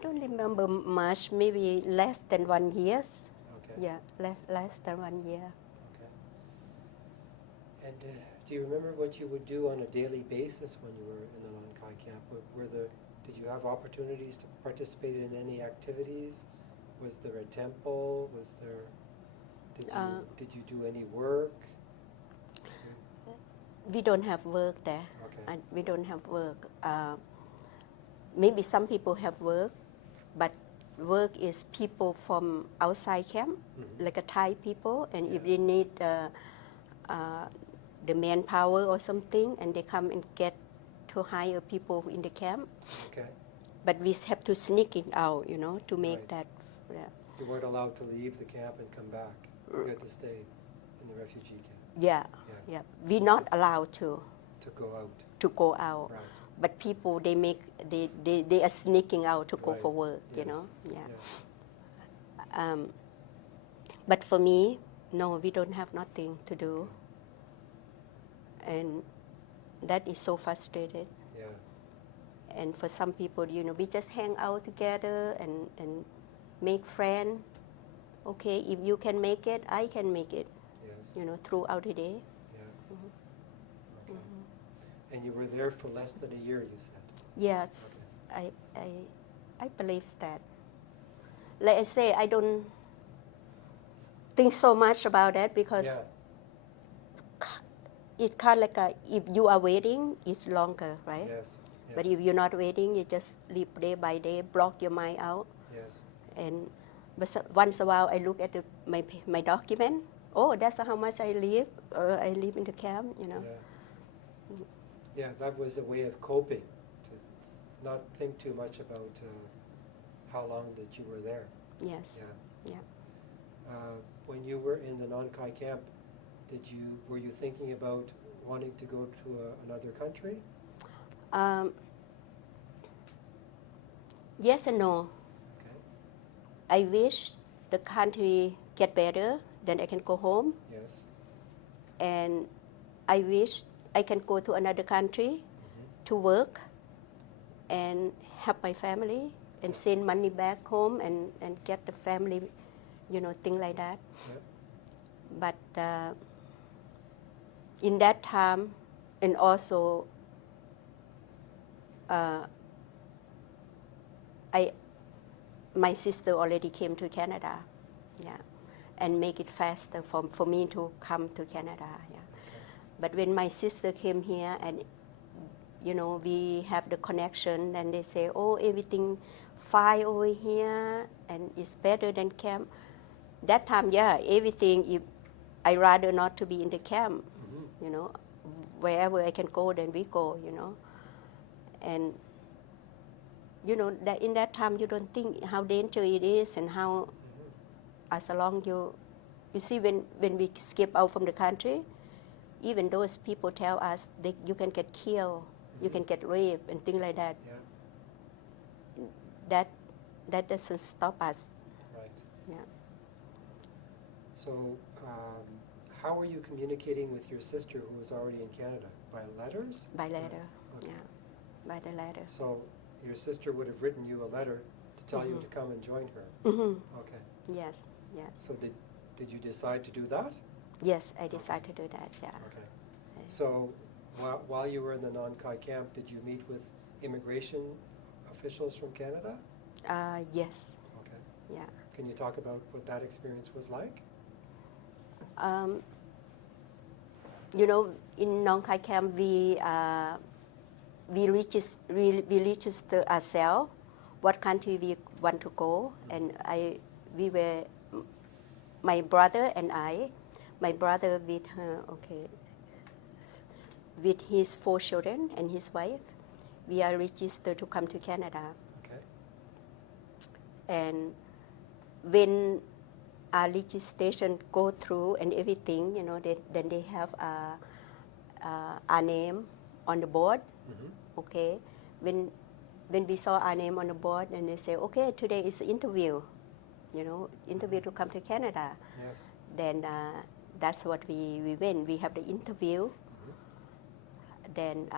don't remember much, maybe less than 1 year. Okay. Yeah, less than 1 year. Okay. And do you remember what you would do on a daily basis when you were in the non-Kai camp? Did you have opportunities to participate in any activities? Was there a temple? Did you do any work? We don't have work there. Okay. We don't have work. Maybe some people have work, but work is people from outside camp, mm-hmm. like a Thai people, and if they need the manpower or something, and they come and get to hire people in the camp. Okay. But we have to sneak it out, to make Right. that. Yeah. You weren't allowed to leave the camp and come back. You had to stay in the refugee camp. Yeah. We're not allowed to go out. Right. But people, they are sneaking out to go Right. for work, Yes. Yeah. Yes. But for me, no, we don't have nothing to do. And that is so frustrated. Yeah. And for some people, we just hang out together and make friends. Okay, if you can make it, I can make it, Yes. Throughout the day. Yeah. Mm-hmm. Okay. Mm-hmm. And you were there for less than a year, you said? Yes, Okay. I believe that. Like I say, I don't think so much about that, because it kind of like if you are waiting, it's longer, right? Yes. But if you're not waiting, you just live day by day, block your mind out. Yes. But once a while, I look at my document. Oh, that's how much I live. I live in the camp, Yeah, that was a way of coping, to not think too much about how long that you were there. Yes. Yeah. Yeah. When you were in the non-Kai camp, were you thinking about wanting to go to another country? Yes and no. Okay. I wish the country get better, then I can go home. Yes. And I wish I can go to another country, mm-hmm. to work and help my family and send money back home and get the family, thing like that. Yeah. But in that time, and also my sister already came to Canada, yeah, and make it faster for me to come to Canada, yeah. But when my sister came here and, you know, we have the connection and they say, oh, everything fine over here and it's better than camp. That time, yeah, everything, I rather not to be in the camp, you know, wherever I can go, then we go, you know. And, you know, that in that time you don't think how dangerous it is and how, as long you see when we skip out from the country, even those people tell us you can get killed, you can get raped and things like that. Yeah. That doesn't stop us. Right. Yeah. So, how were you communicating with your sister who was already in Canada? By letters? By letter, Okay. yeah, by the letter. So, your sister would have written you a letter to tell you to come and join her? Okay. Yes. So, did you decide to do that? Yes, I decided to do that, yeah. Okay. So, while you were in the non-Kai camp, did you meet with immigration officials from Canada? Yes, Okay. yeah. Can you talk about what that experience was like? You know, in non-Kai camp, we register ourselves, what country we want to go, and my brother and I, my brother with with his 4 children and his wife, we are registered to come to Canada. Okay. And when our registration go through and everything, you know, then they have our name on the board. Okay. When we saw our name on the board, and they say, okay, today is interview, you know, interview to come to Canada. Yes. Then that's what we went. We have the interview. Then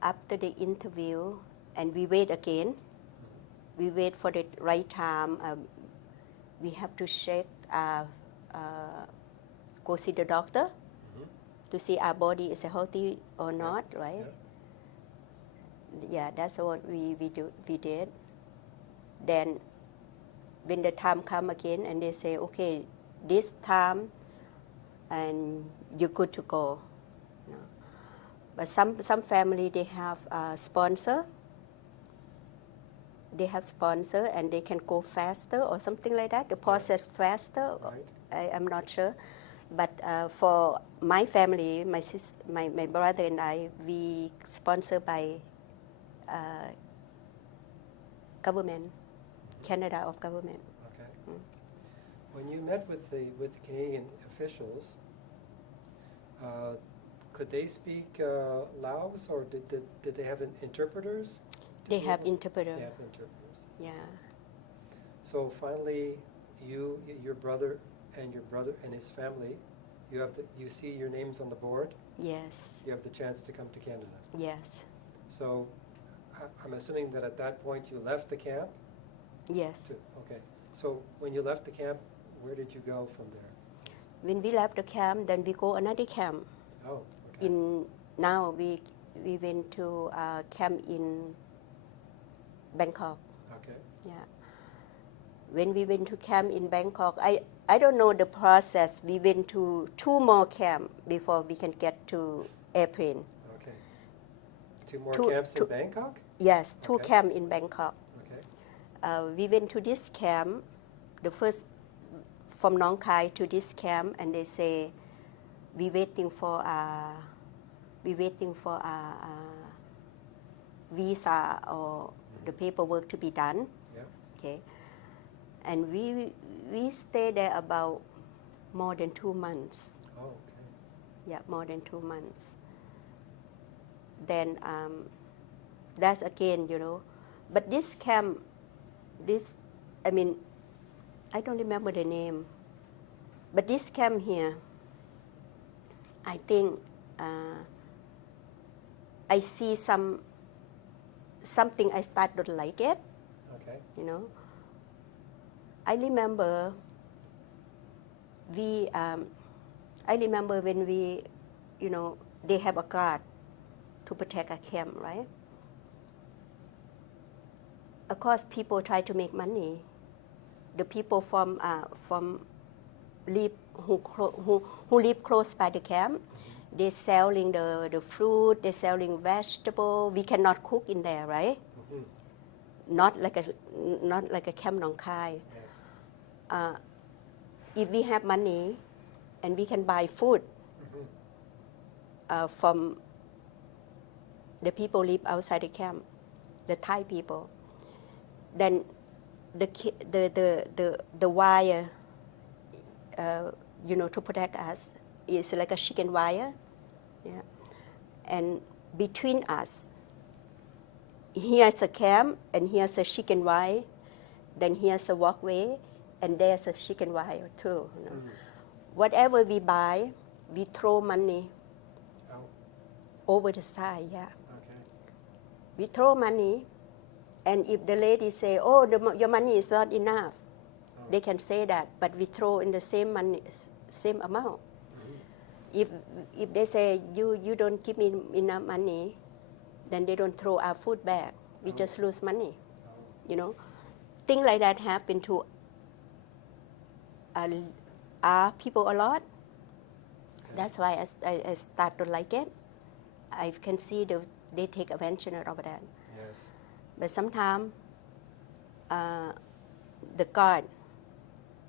after the interview, and we wait again. We wait for the right time. We have to check, go see the doctor to see our body is healthy or not, right? Yeah, that's what we did. Then when the time come again and they say, okay, this time and you're good to go. You know. But some family, they have a sponsor. They have sponsor and they can go faster or something like that, the process faster. Right. I'm not sure. But for my family, my brother and I, we sponsored by government, Canada of government. Okay. When you met with the Canadian officials, could they speak Laos, or did they have interpreters? They have interpreter. They have interpreters. Yeah. So finally, your brother and his family, you see your names on the board. Yes. You have the chance to come to Canada. Yes. So I'm assuming that at that point you left the camp? Yes. Okay. So when you left the camp, where did you go from there? When we left the camp, then we go another camp. Oh, okay. Now we went to camp in Bangkok. Okay. Yeah. When we went to camp in Bangkok, I don't know the process. We went to 2 more camps before we can get to airplane. Okay. 2 more camps in Bangkok? Yes, 2 Okay. camps in Bangkok. Okay. We went to this camp, the first from Nong Khai to this camp, and they say we waiting for a visa or the paperwork to be done. Yeah. Okay. And we stayed there about more than 2 months. Oh, okay. Yeah, more than 2 months. Then that's again, you know. But this camp, I don't remember the name. But this camp here, I think I see something I started to like it. Okay. You know. I remember when we, you know, they have a guard to protect a camp, right? Of course, people try to make money the people from live who live close by the camp. They're selling the fruit, they're selling vegetable. We cannot cook in there, right? Not like a Camp Nong Khai. Yes. If we have money and we can buy food from the people live outside the camp, the Thai people, then the wire, to protect us is like a chicken wire, yeah. And between us, here's a camp and here's a chicken wire, then here's a walkway, and there's a chicken wire too. Whatever we buy, we throw money over the side, yeah. Okay. We throw money, and if the lady say, "Oh, your money is not enough," they can say that, but we throw in the same money, same amount. If they say you don't give me enough money, then they don't throw our food back. We just lose money, Things like that happen to our people a lot. Okay. That's why I start to like it. I can see they take advantage of that. Yes. But sometimes the guard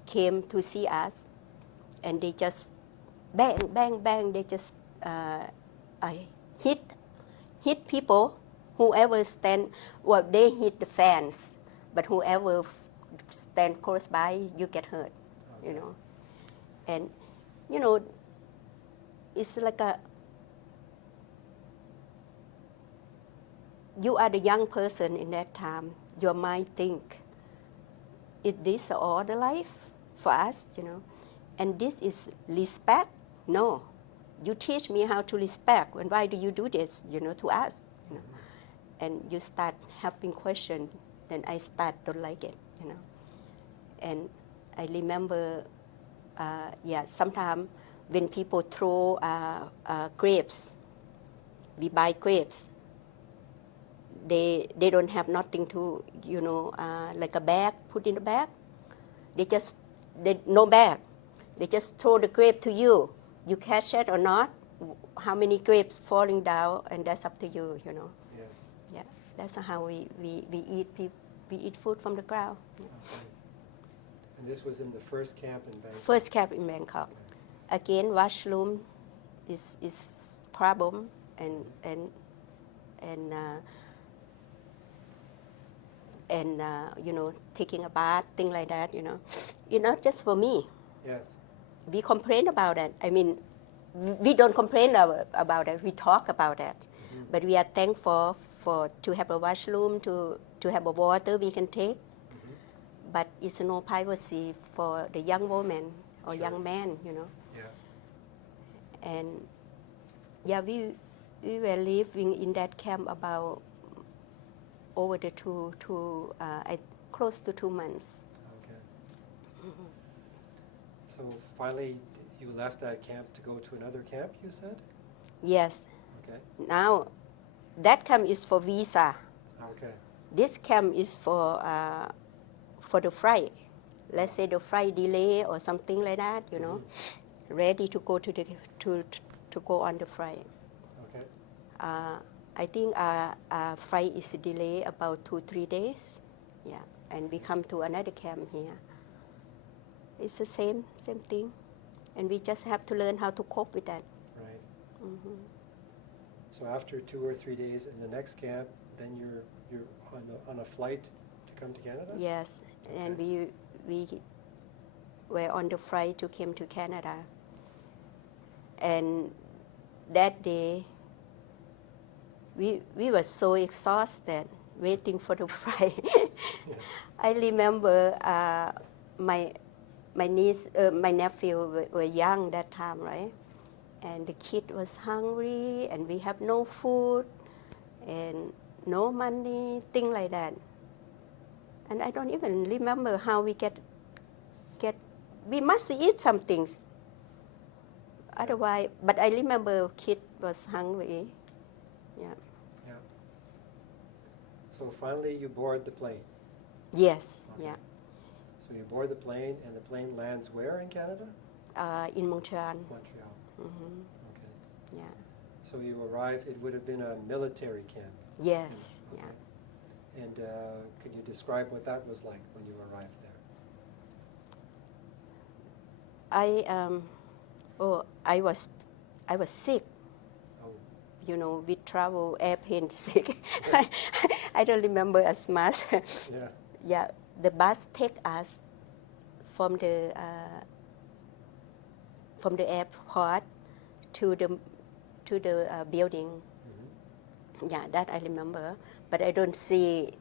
came to see us, and they just bang, bang, bang. They just hit people. Whoever stand, well, they hit the fans, but whoever stand close by, you get hurt, Okay. And it's like you are the young person in that time. Your mind think, is this all the life for us, And this is respect? No. You teach me how to respect, and why do you do this, to us? And you start having questions, then I start to like it, And I remember, sometimes when people throw grapes, we buy grapes. They don't have nothing to, like a bag, put in the bag. No bag. They just throw the grape to you. You catch it or not, how many grapes falling down, and that's up to you, Yes. Yeah, that's how we eat food from the ground. Yeah. Okay. And this was in the first camp in Bangkok? First camp in Bangkok. Okay. Again, washroom is problem, and taking a bath, things like that, Not just for me. Yes. We complain about it. I mean, we don't complain about it. We talk about it. But we are thankful to have a washroom, to have a water we can take. But it's no privacy for the young woman or Sure. young man, Yeah. And we were living in that camp about over the close to 2 months. Okay. So finally, you left that camp to go to another camp, you said? Yes. Okay. Now, that camp is for visa. Okay. This camp is for the flight. Let's say the flight delay or something like that, ready to go to go on the flight. Okay. I think our flight is delayed about 2-3 days. Yeah, and we come to another camp here. It's the same thing, and we just have to learn how to cope with that. Right. So after 2 or 3 days in the next camp, then you're on a flight to come to Canada? Yes, Okay. and we were on the flight to come to Canada. And that day, we were so exhausted waiting for the flight. Yeah. I remember my niece, my nephew were young that time, right? And the kid was hungry, and we have no food, and no money, things like that. And I don't even remember how we get. We must eat some things. Otherwise, but I remember kid was hungry. Yeah. Yeah. So finally, you board the plane. Yes. Okay. Yeah. So you board the plane, and the plane lands where in Canada? In Montreal. Montreal. Hmm. Okay. Yeah. So you arrive, it would have been a military camp. Yes. Okay. Yeah. And could you describe what that was like when you arrived there? I was sick. Oh, You know, we travel airplane sick. I don't remember as much. yeah. Yeah, the bus take us from the airport to the building. Mm-hmm. Yeah, that I remember, but I don't see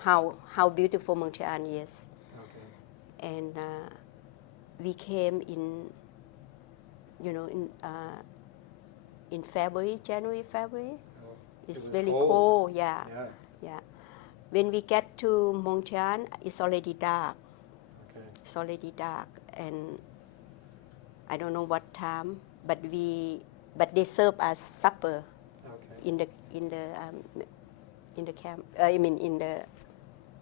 how beautiful Montreal is. Okay. And we came in, in January, February. Oh, It's it was very cold. cold. Yeah, Yeah. yeah. When we get to Montreal, it's already dark. Okay. It's already dark, and I don't know what time, but they serve us supper Okay. in the camp. I mean in the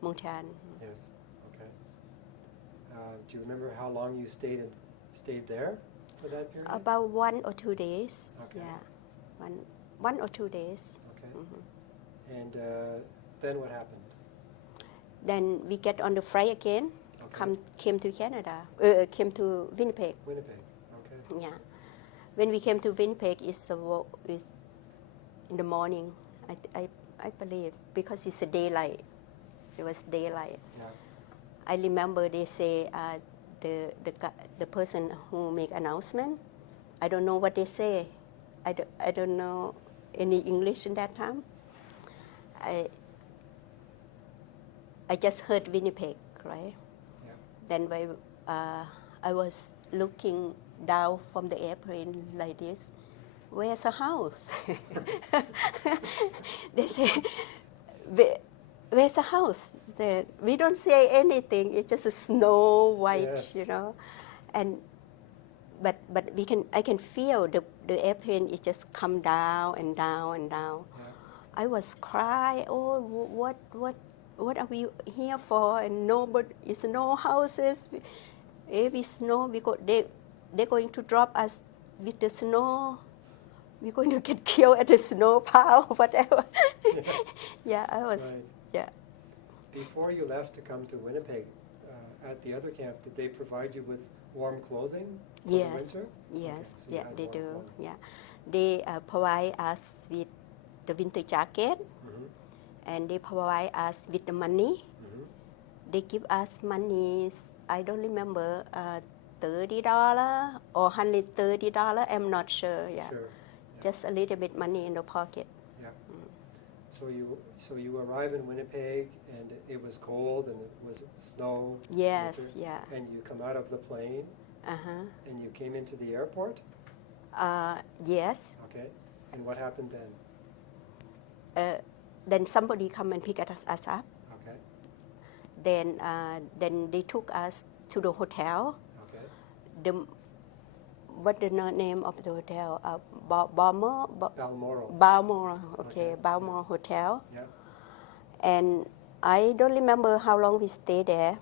Montreal. Yes. Okay. Do you remember how long you stayed there for that period? About 1 or 2 days. Okay. Yeah, one or 2 days. Okay. Mm-hmm. And then what happened? Then we get on the flight again. Okay. Came to Canada. Came to Winnipeg. Winnipeg. Okay. Yeah. When we came to Winnipeg, is in the morning. I believe because it's a daylight. It was daylight. Yeah. I remember they say the person who make announcement. I don't know what they say. I don't know any English in that time. I just heard Winnipeg, right? Yeah. Then I was looking down from the airplane like this. Where's a house? They say, where's a house? We don't say anything. It's just a snow white, Yes. And but I can feel the airplane. It just come down and down and down. Yeah. I was crying. Oh, what are we here for? And nobody, it's no houses. Every snow they're going to drop us with the snow. We're going to get killed at the snow pile, whatever. Yeah, I was. Right. Yeah. Before you left to come to Winnipeg, at the other camp, did they provide you with warm clothing for Yes. the winter? Yes. Okay, so you Yeah, had they warm do. clothing. Yeah, they provide us with the winter jacket, Mhm. and they provide us with the money. Mhm. They give us money. I don't remember. $30 or $130. I'm not sure. Yeah. Sure. Yeah. Just a little bit money in the pocket. Yeah. So you arrive in Winnipeg, and it was cold, and it was snow. Yes. winter, Yeah. And you come out of the plane, and you came into the airport. Yes. Okay. And what happened then? Then somebody come and pick us up. Okay. Then they took us to the hotel. Okay. What the name of the hotel? Balmoral. Balmoral. Balmoral. Okay, Okay. Balmoral Hotel. Yeah. And I don't remember how long we stayed there.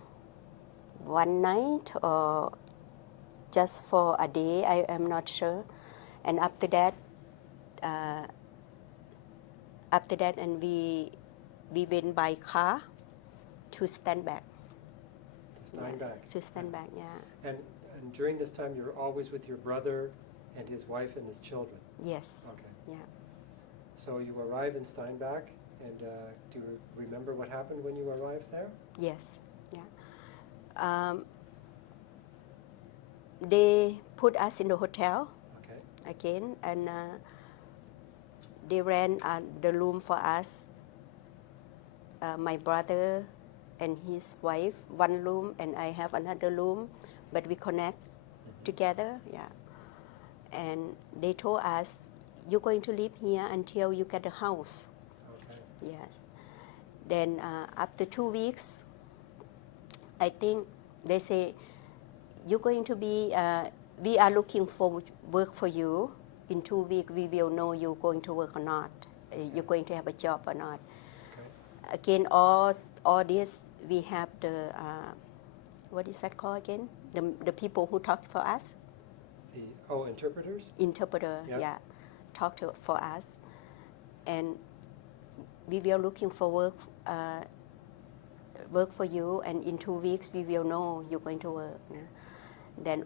One night or just for a day. I am not sure. And after that, and we went by car to Steinbach. To Steinbach. To Steinbach, yeah. And during this time, you're always with your brother and his wife and his children. Yes. Okay. Yeah. So you arrive in Steinbach, and do you remember what happened when you arrived there? Yes. Yeah. They put us in the hotel. Okay. Again, and they rent the room for us. My brother and his wife, one room, and I have another room, but we connect together. Yeah. And they told us, you're going to live here until you get a house. Okay. Yes. Then after 2 weeks, I think they say, you're going to be, we are looking for work for you. In 2 weeks, we will know you're going to work or not. You're going to have a job or not. Okay. Again, all this, we have the what is that called again? The people who talk for us. Interpreters? Interpreter, Yep. yeah, talk for us, and we will looking for work for you, and in 2 weeks we will know you're going to work. Then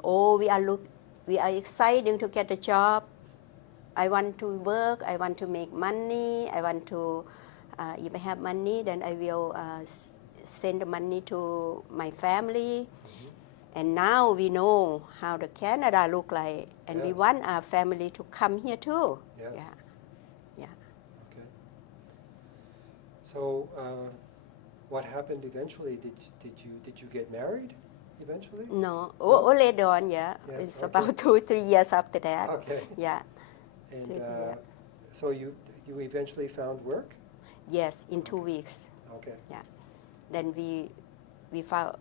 we are excited to get a job. I want to work. I want to make money. I want to if I have money, then I will send the money to my family. And now we know how the Canada look like, and we Yes. want our family to come here too. Yes. Yeah. Okay. So, what happened eventually? Did you get married eventually? No, No? later on, yeah. Yes, It's okay. about 2-3 years after that. Okay. Yeah. And 2 years. so you eventually found work? Yes, in 2 weeks. Okay. Yeah. Then they found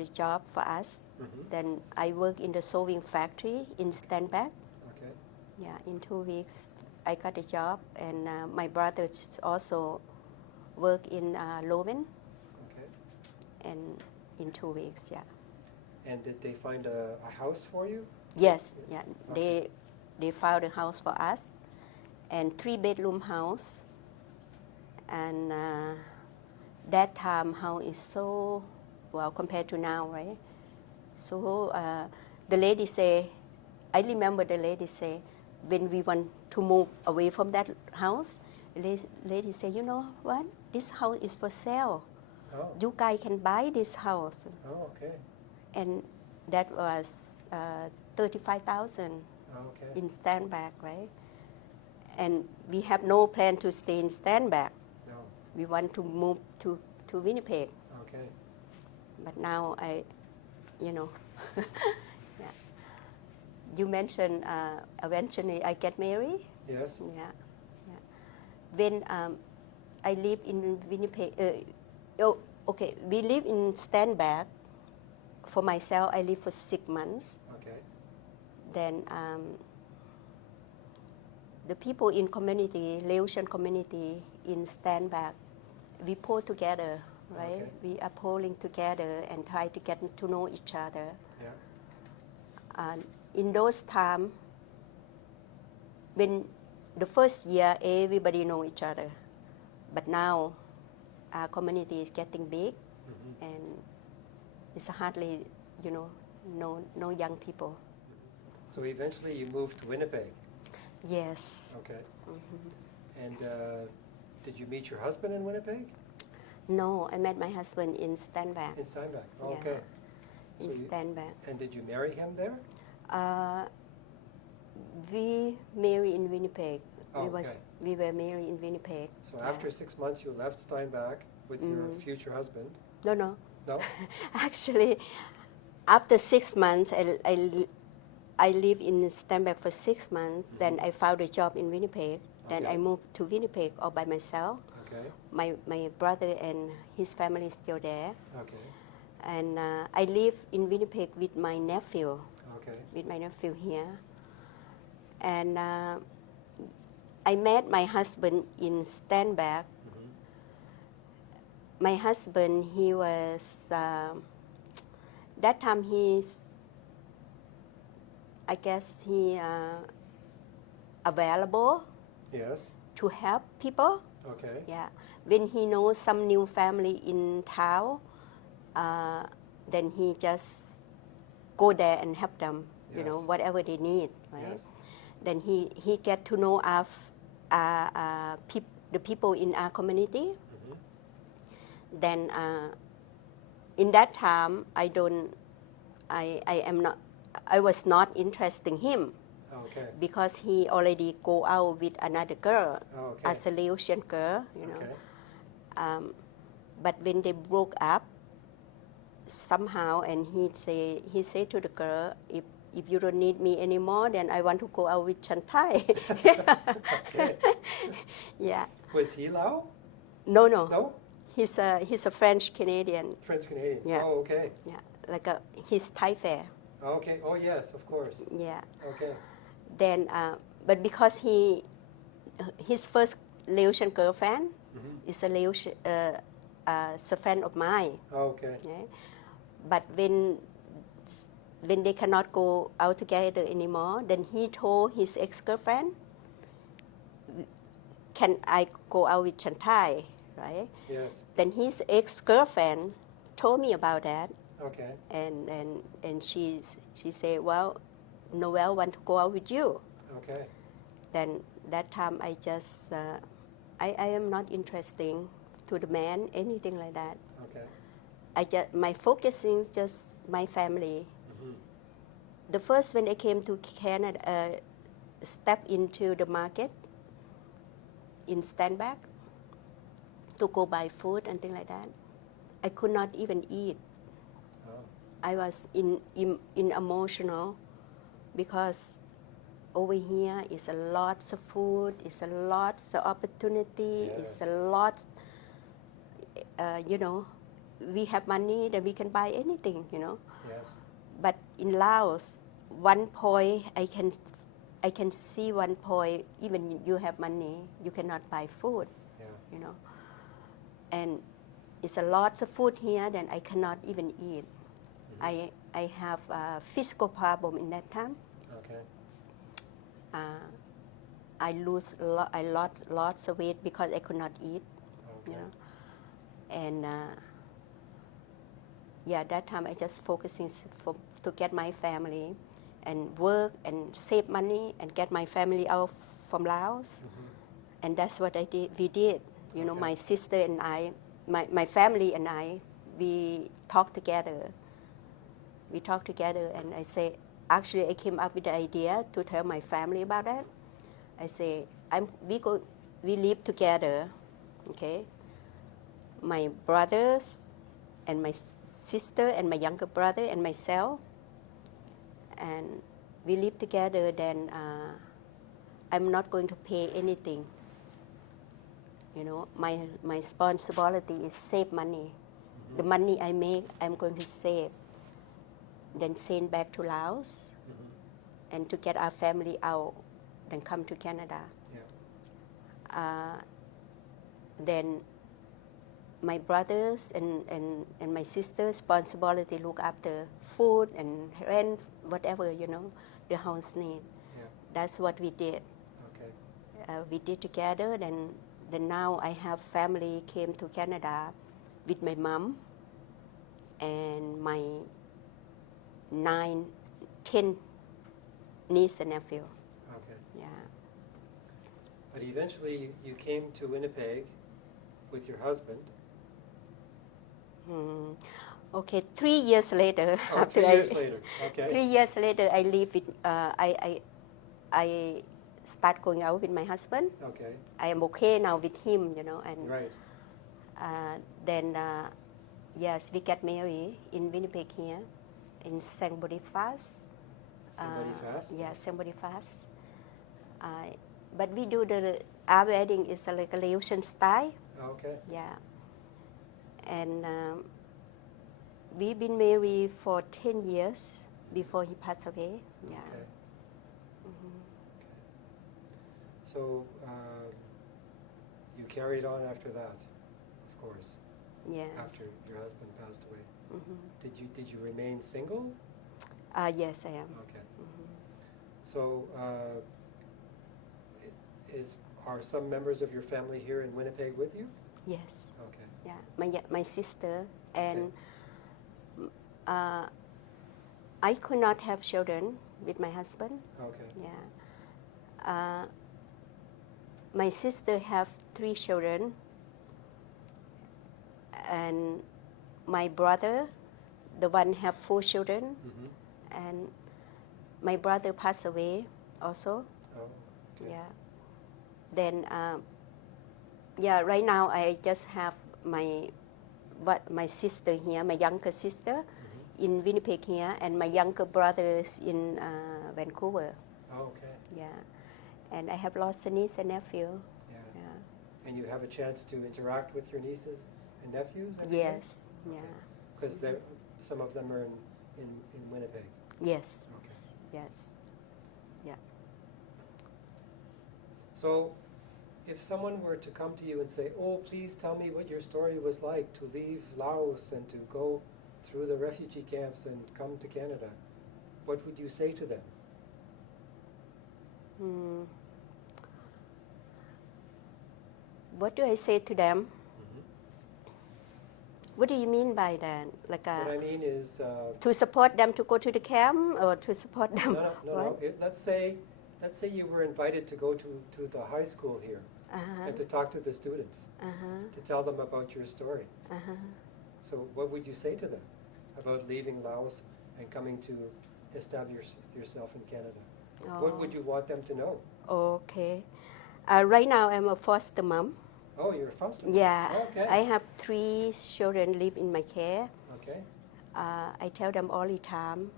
a job for us. Mhm. Then I work in the sewing factory in Stanback. Okay. Yeah, in 2 weeks I got a job, and my brother also work in Loven, Okay. and in 2 weeks, yeah. And did they find a house for you? Yes, yeah. Okay. They found a house for us, and 3-bedroom house, and that time house is so well compared to now, right? So the lady say, I remember the lady say, when we want to move away from that house, the lady say, you know what? This house is for sale. Oh. You guys can buy this house. Oh, okay. And that was 35,000 Okay. in Stanback, right? And we have no plan to stay in Stanback. No. We want to move to Winnipeg. Okay. But now yeah. You mentioned eventually I get married. Yes. Yeah. When I live in Winnipeg, okay, we live in Stanback. For myself, I live for 6 months. Okay. Then the people in community, Laotian community in Stanback, we pull together, right? Okay. We are pulling together and try to get to know each other. Yeah. In those times, when the first year, everybody know each other. But now, our community is getting big, Mhm. and it's hardly, no young people. So eventually you moved to Winnipeg. Yes. Okay. And did you meet your husband in Winnipeg? No, I met my husband in Stanback. In Steinbach. Oh, Yeah. okay. In So you- Stanback. And did you marry him there? We married in Winnipeg. Oh, We were married in Winnipeg. So Yeah. after 6 months, you left Steinbach with your future husband. No. No? Actually, after 6 months, I lived in Stanback for 6 months. Then I found a job in Winnipeg. Then Okay. I moved to Winnipeg all by myself. Okay. My brother and his family is still there. Okay. And I live in Winnipeg with my nephew. Okay. With my nephew here. And I met my husband in Stanback. Mhm. My husband, he was, that time I guess he available Yes. to help people. Okay. Yeah. When he knows some new family in town, then he just go there and help them, Yes. whatever they need, right? Yes. Then he get to know the people in our community. Mhm. Then in that time, I was not interested in him Okay. because he already go out with another girl, Oh, okay. as a Laotian girl, Okay. But when they broke up, somehow, and he said to the girl, if you don't need me anymore, then I want to go out with Chantai. Okay. Yeah. Was he Lao? No. No? He's a French Canadian. French Canadian. Yeah. Oh, okay. Yeah. He's Taillefer. Okay. Oh, yes, of course. Yeah. Okay. Then, but because his first Laotian girlfriend Mhm. is a Laotian, is a friend of mine. Okay. Yeah? but when they cannot go out together anymore, then he told his ex-girlfriend, can I go out with Chantai, right? Yes. Then his ex-girlfriend told me about that, Okay. and she said, well, Noel want to go out with you. Okay. Then that time I just, I am not interested to the man, anything like that. Okay. My focus is just my family. Mm-hmm. The first when I came to Canada, step into the market in Stanback to go buy food and things like that, I could not even eat. Oh. I was in emotional because over here is a lots of food, is a lots of opportunity, Yes. is a lot, we have money that we can buy anything, Yes. But in Laos, one point I can see one point, even you have money, you cannot buy food, Yeah. And it's a lot of food here that I cannot even eat. Mm-hmm. I have a physical problem in that time. Okay. I lost lots of weight because I could not eat, Okay. And that time I just focusing to get my family and work and save money and get my family out from Laos. Mm-hmm. And that's what we did. Okay. My sister and I, my family and I, we talked together. We talked together, and I say, actually, I came up with the idea to tell my family about that. I say, we live together, okay? My brothers and my sister and my younger brother and myself, and we live together. Then I'm not going to pay anything. My responsibility is save money. Mm-hmm. The money I make, I'm going to save. Then send back to Laos, Mm-hmm. and to get our family out, then come to Canada. Yeah. Then my brothers and my sister's responsibility look after food and rent, whatever, the house need. Yeah. That's what we did. Okay. We did together. Then now I have family came to Canada with my mom and my 10 niece and nephew. Okay. Yeah. But eventually you came to Winnipeg with your husband. Okay, 3 years later. Oh, after 3 years later. Okay. 3 years later, I live with. I start going out with my husband. Okay. I am okay now with him, and Right. then yes, we get married in Winnipeg here, in Saint Boniface. Somebody fast? Yeah, Saint Boniface. But we do our wedding is like a Laotian style. Okay. Yeah. And we've been married for 10 years before he passed away. Yeah. Okay. Mm-hmm. Okay. So you carried on after that, of course. Yes. After your husband passed away. Mm-hmm. Did you remain single? Yes, I am. Okay. Mm-hmm. So are some members of your family here in Winnipeg with you? Yes. Okay. Yeah. My sister and I could not have children with my husband. Okay. Yeah. My sister have 3 children, and my brother, the one have 4 children, Mm-hmm. and my brother passed away also. Oh. Okay. Yeah. Then right now I just have my sister here, my younger sister, Mm-hmm. in Winnipeg here, and my younger brothers in Vancouver. Oh, okay. Yeah. And I have lots of niece and nephew. Yeah. Yeah. And you have a chance to interact with your nieces and nephews every day? Yes. Okay. Yeah. Because some of them are in Winnipeg. Yes. Okay. Yes. Yeah. So if someone were to come to you and say, oh, please tell me what your story was like to leave Laos and to go through the refugee camps and come to Canada, what would you say to them? What do I say to them? Mm-hmm. What do you mean by that? Like What I mean is... to support them to go to the camp, or to support them? No. Let's say you were invited to go to the high school here and to talk to the students, to tell them about your story. So what would you say to them about leaving Laos and coming to establish yourself in Canada? What would you want them to know? Okay. Right now I'm a foster mom. Oh, you're a foster mom? Yeah. Okay. I have 3 children live in my care. Okay. I tell them all the time.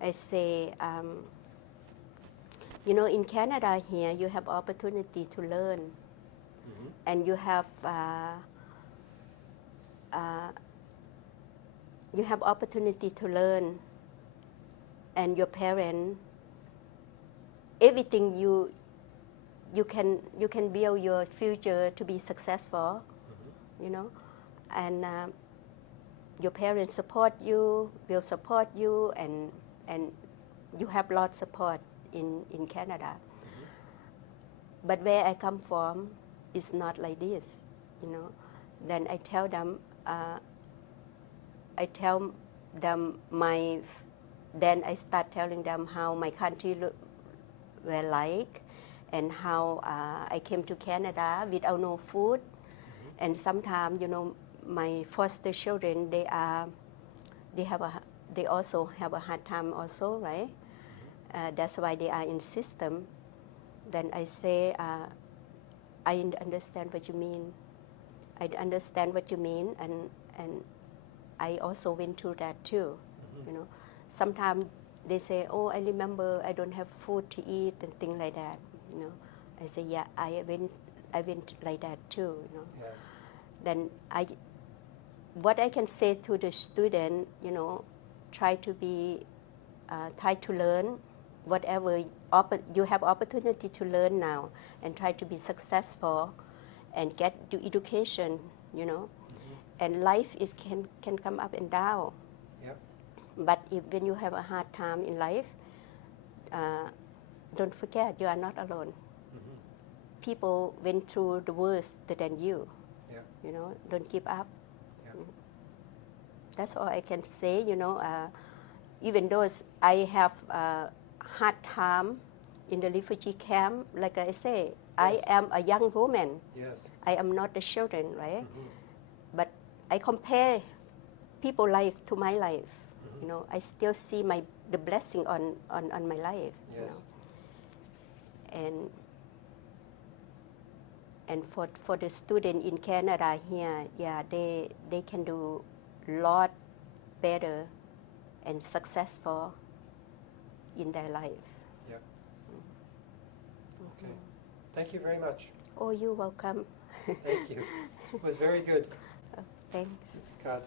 I say, you know, in Canada here, you have opportunity to learn. Mm-hmm. And you have opportunity to learn. And your parents, everything you can build your future to be successful, you know, and your parents support you, will support you, and you have lots of support in Canada. But where I come from is not like this, you know. Then I tell them, then I start telling them how my country were like, and how I came to Canada without no food. And sometimes, you know, my foster children, they also have a hard time also, right? That's why they are in system. Then I say, I understand what you mean. I understand what you mean, and I also went through that too, you know. Sometimes they say, oh, I remember I don't have food to eat and things like that, you know. I say, yeah, I went like that too, you know. Yes. Then what I can say to the student, you know, try to learn whatever you have opportunity to learn now, and try to be successful and get the education, you know. And life can come up and down. Yep. But when you have a hard time in life, don't forget you are not alone. People went through the worst than you. Yeah. You know, don't give up. Yeah. That's all I can say, you know. Even though I have a hard time in the refugee camp, like I say, yes. I am a young woman. Yes. I am not the children, right? But I compare people's life to my life. You know, I still see the blessing on my life. Yes. You know? And for the student in Canada here, yeah, they can do a lot better and successful in their life. Yep. Okay. Thank you very much. Oh, you're welcome. Thank you. It was very good. Thanks. God.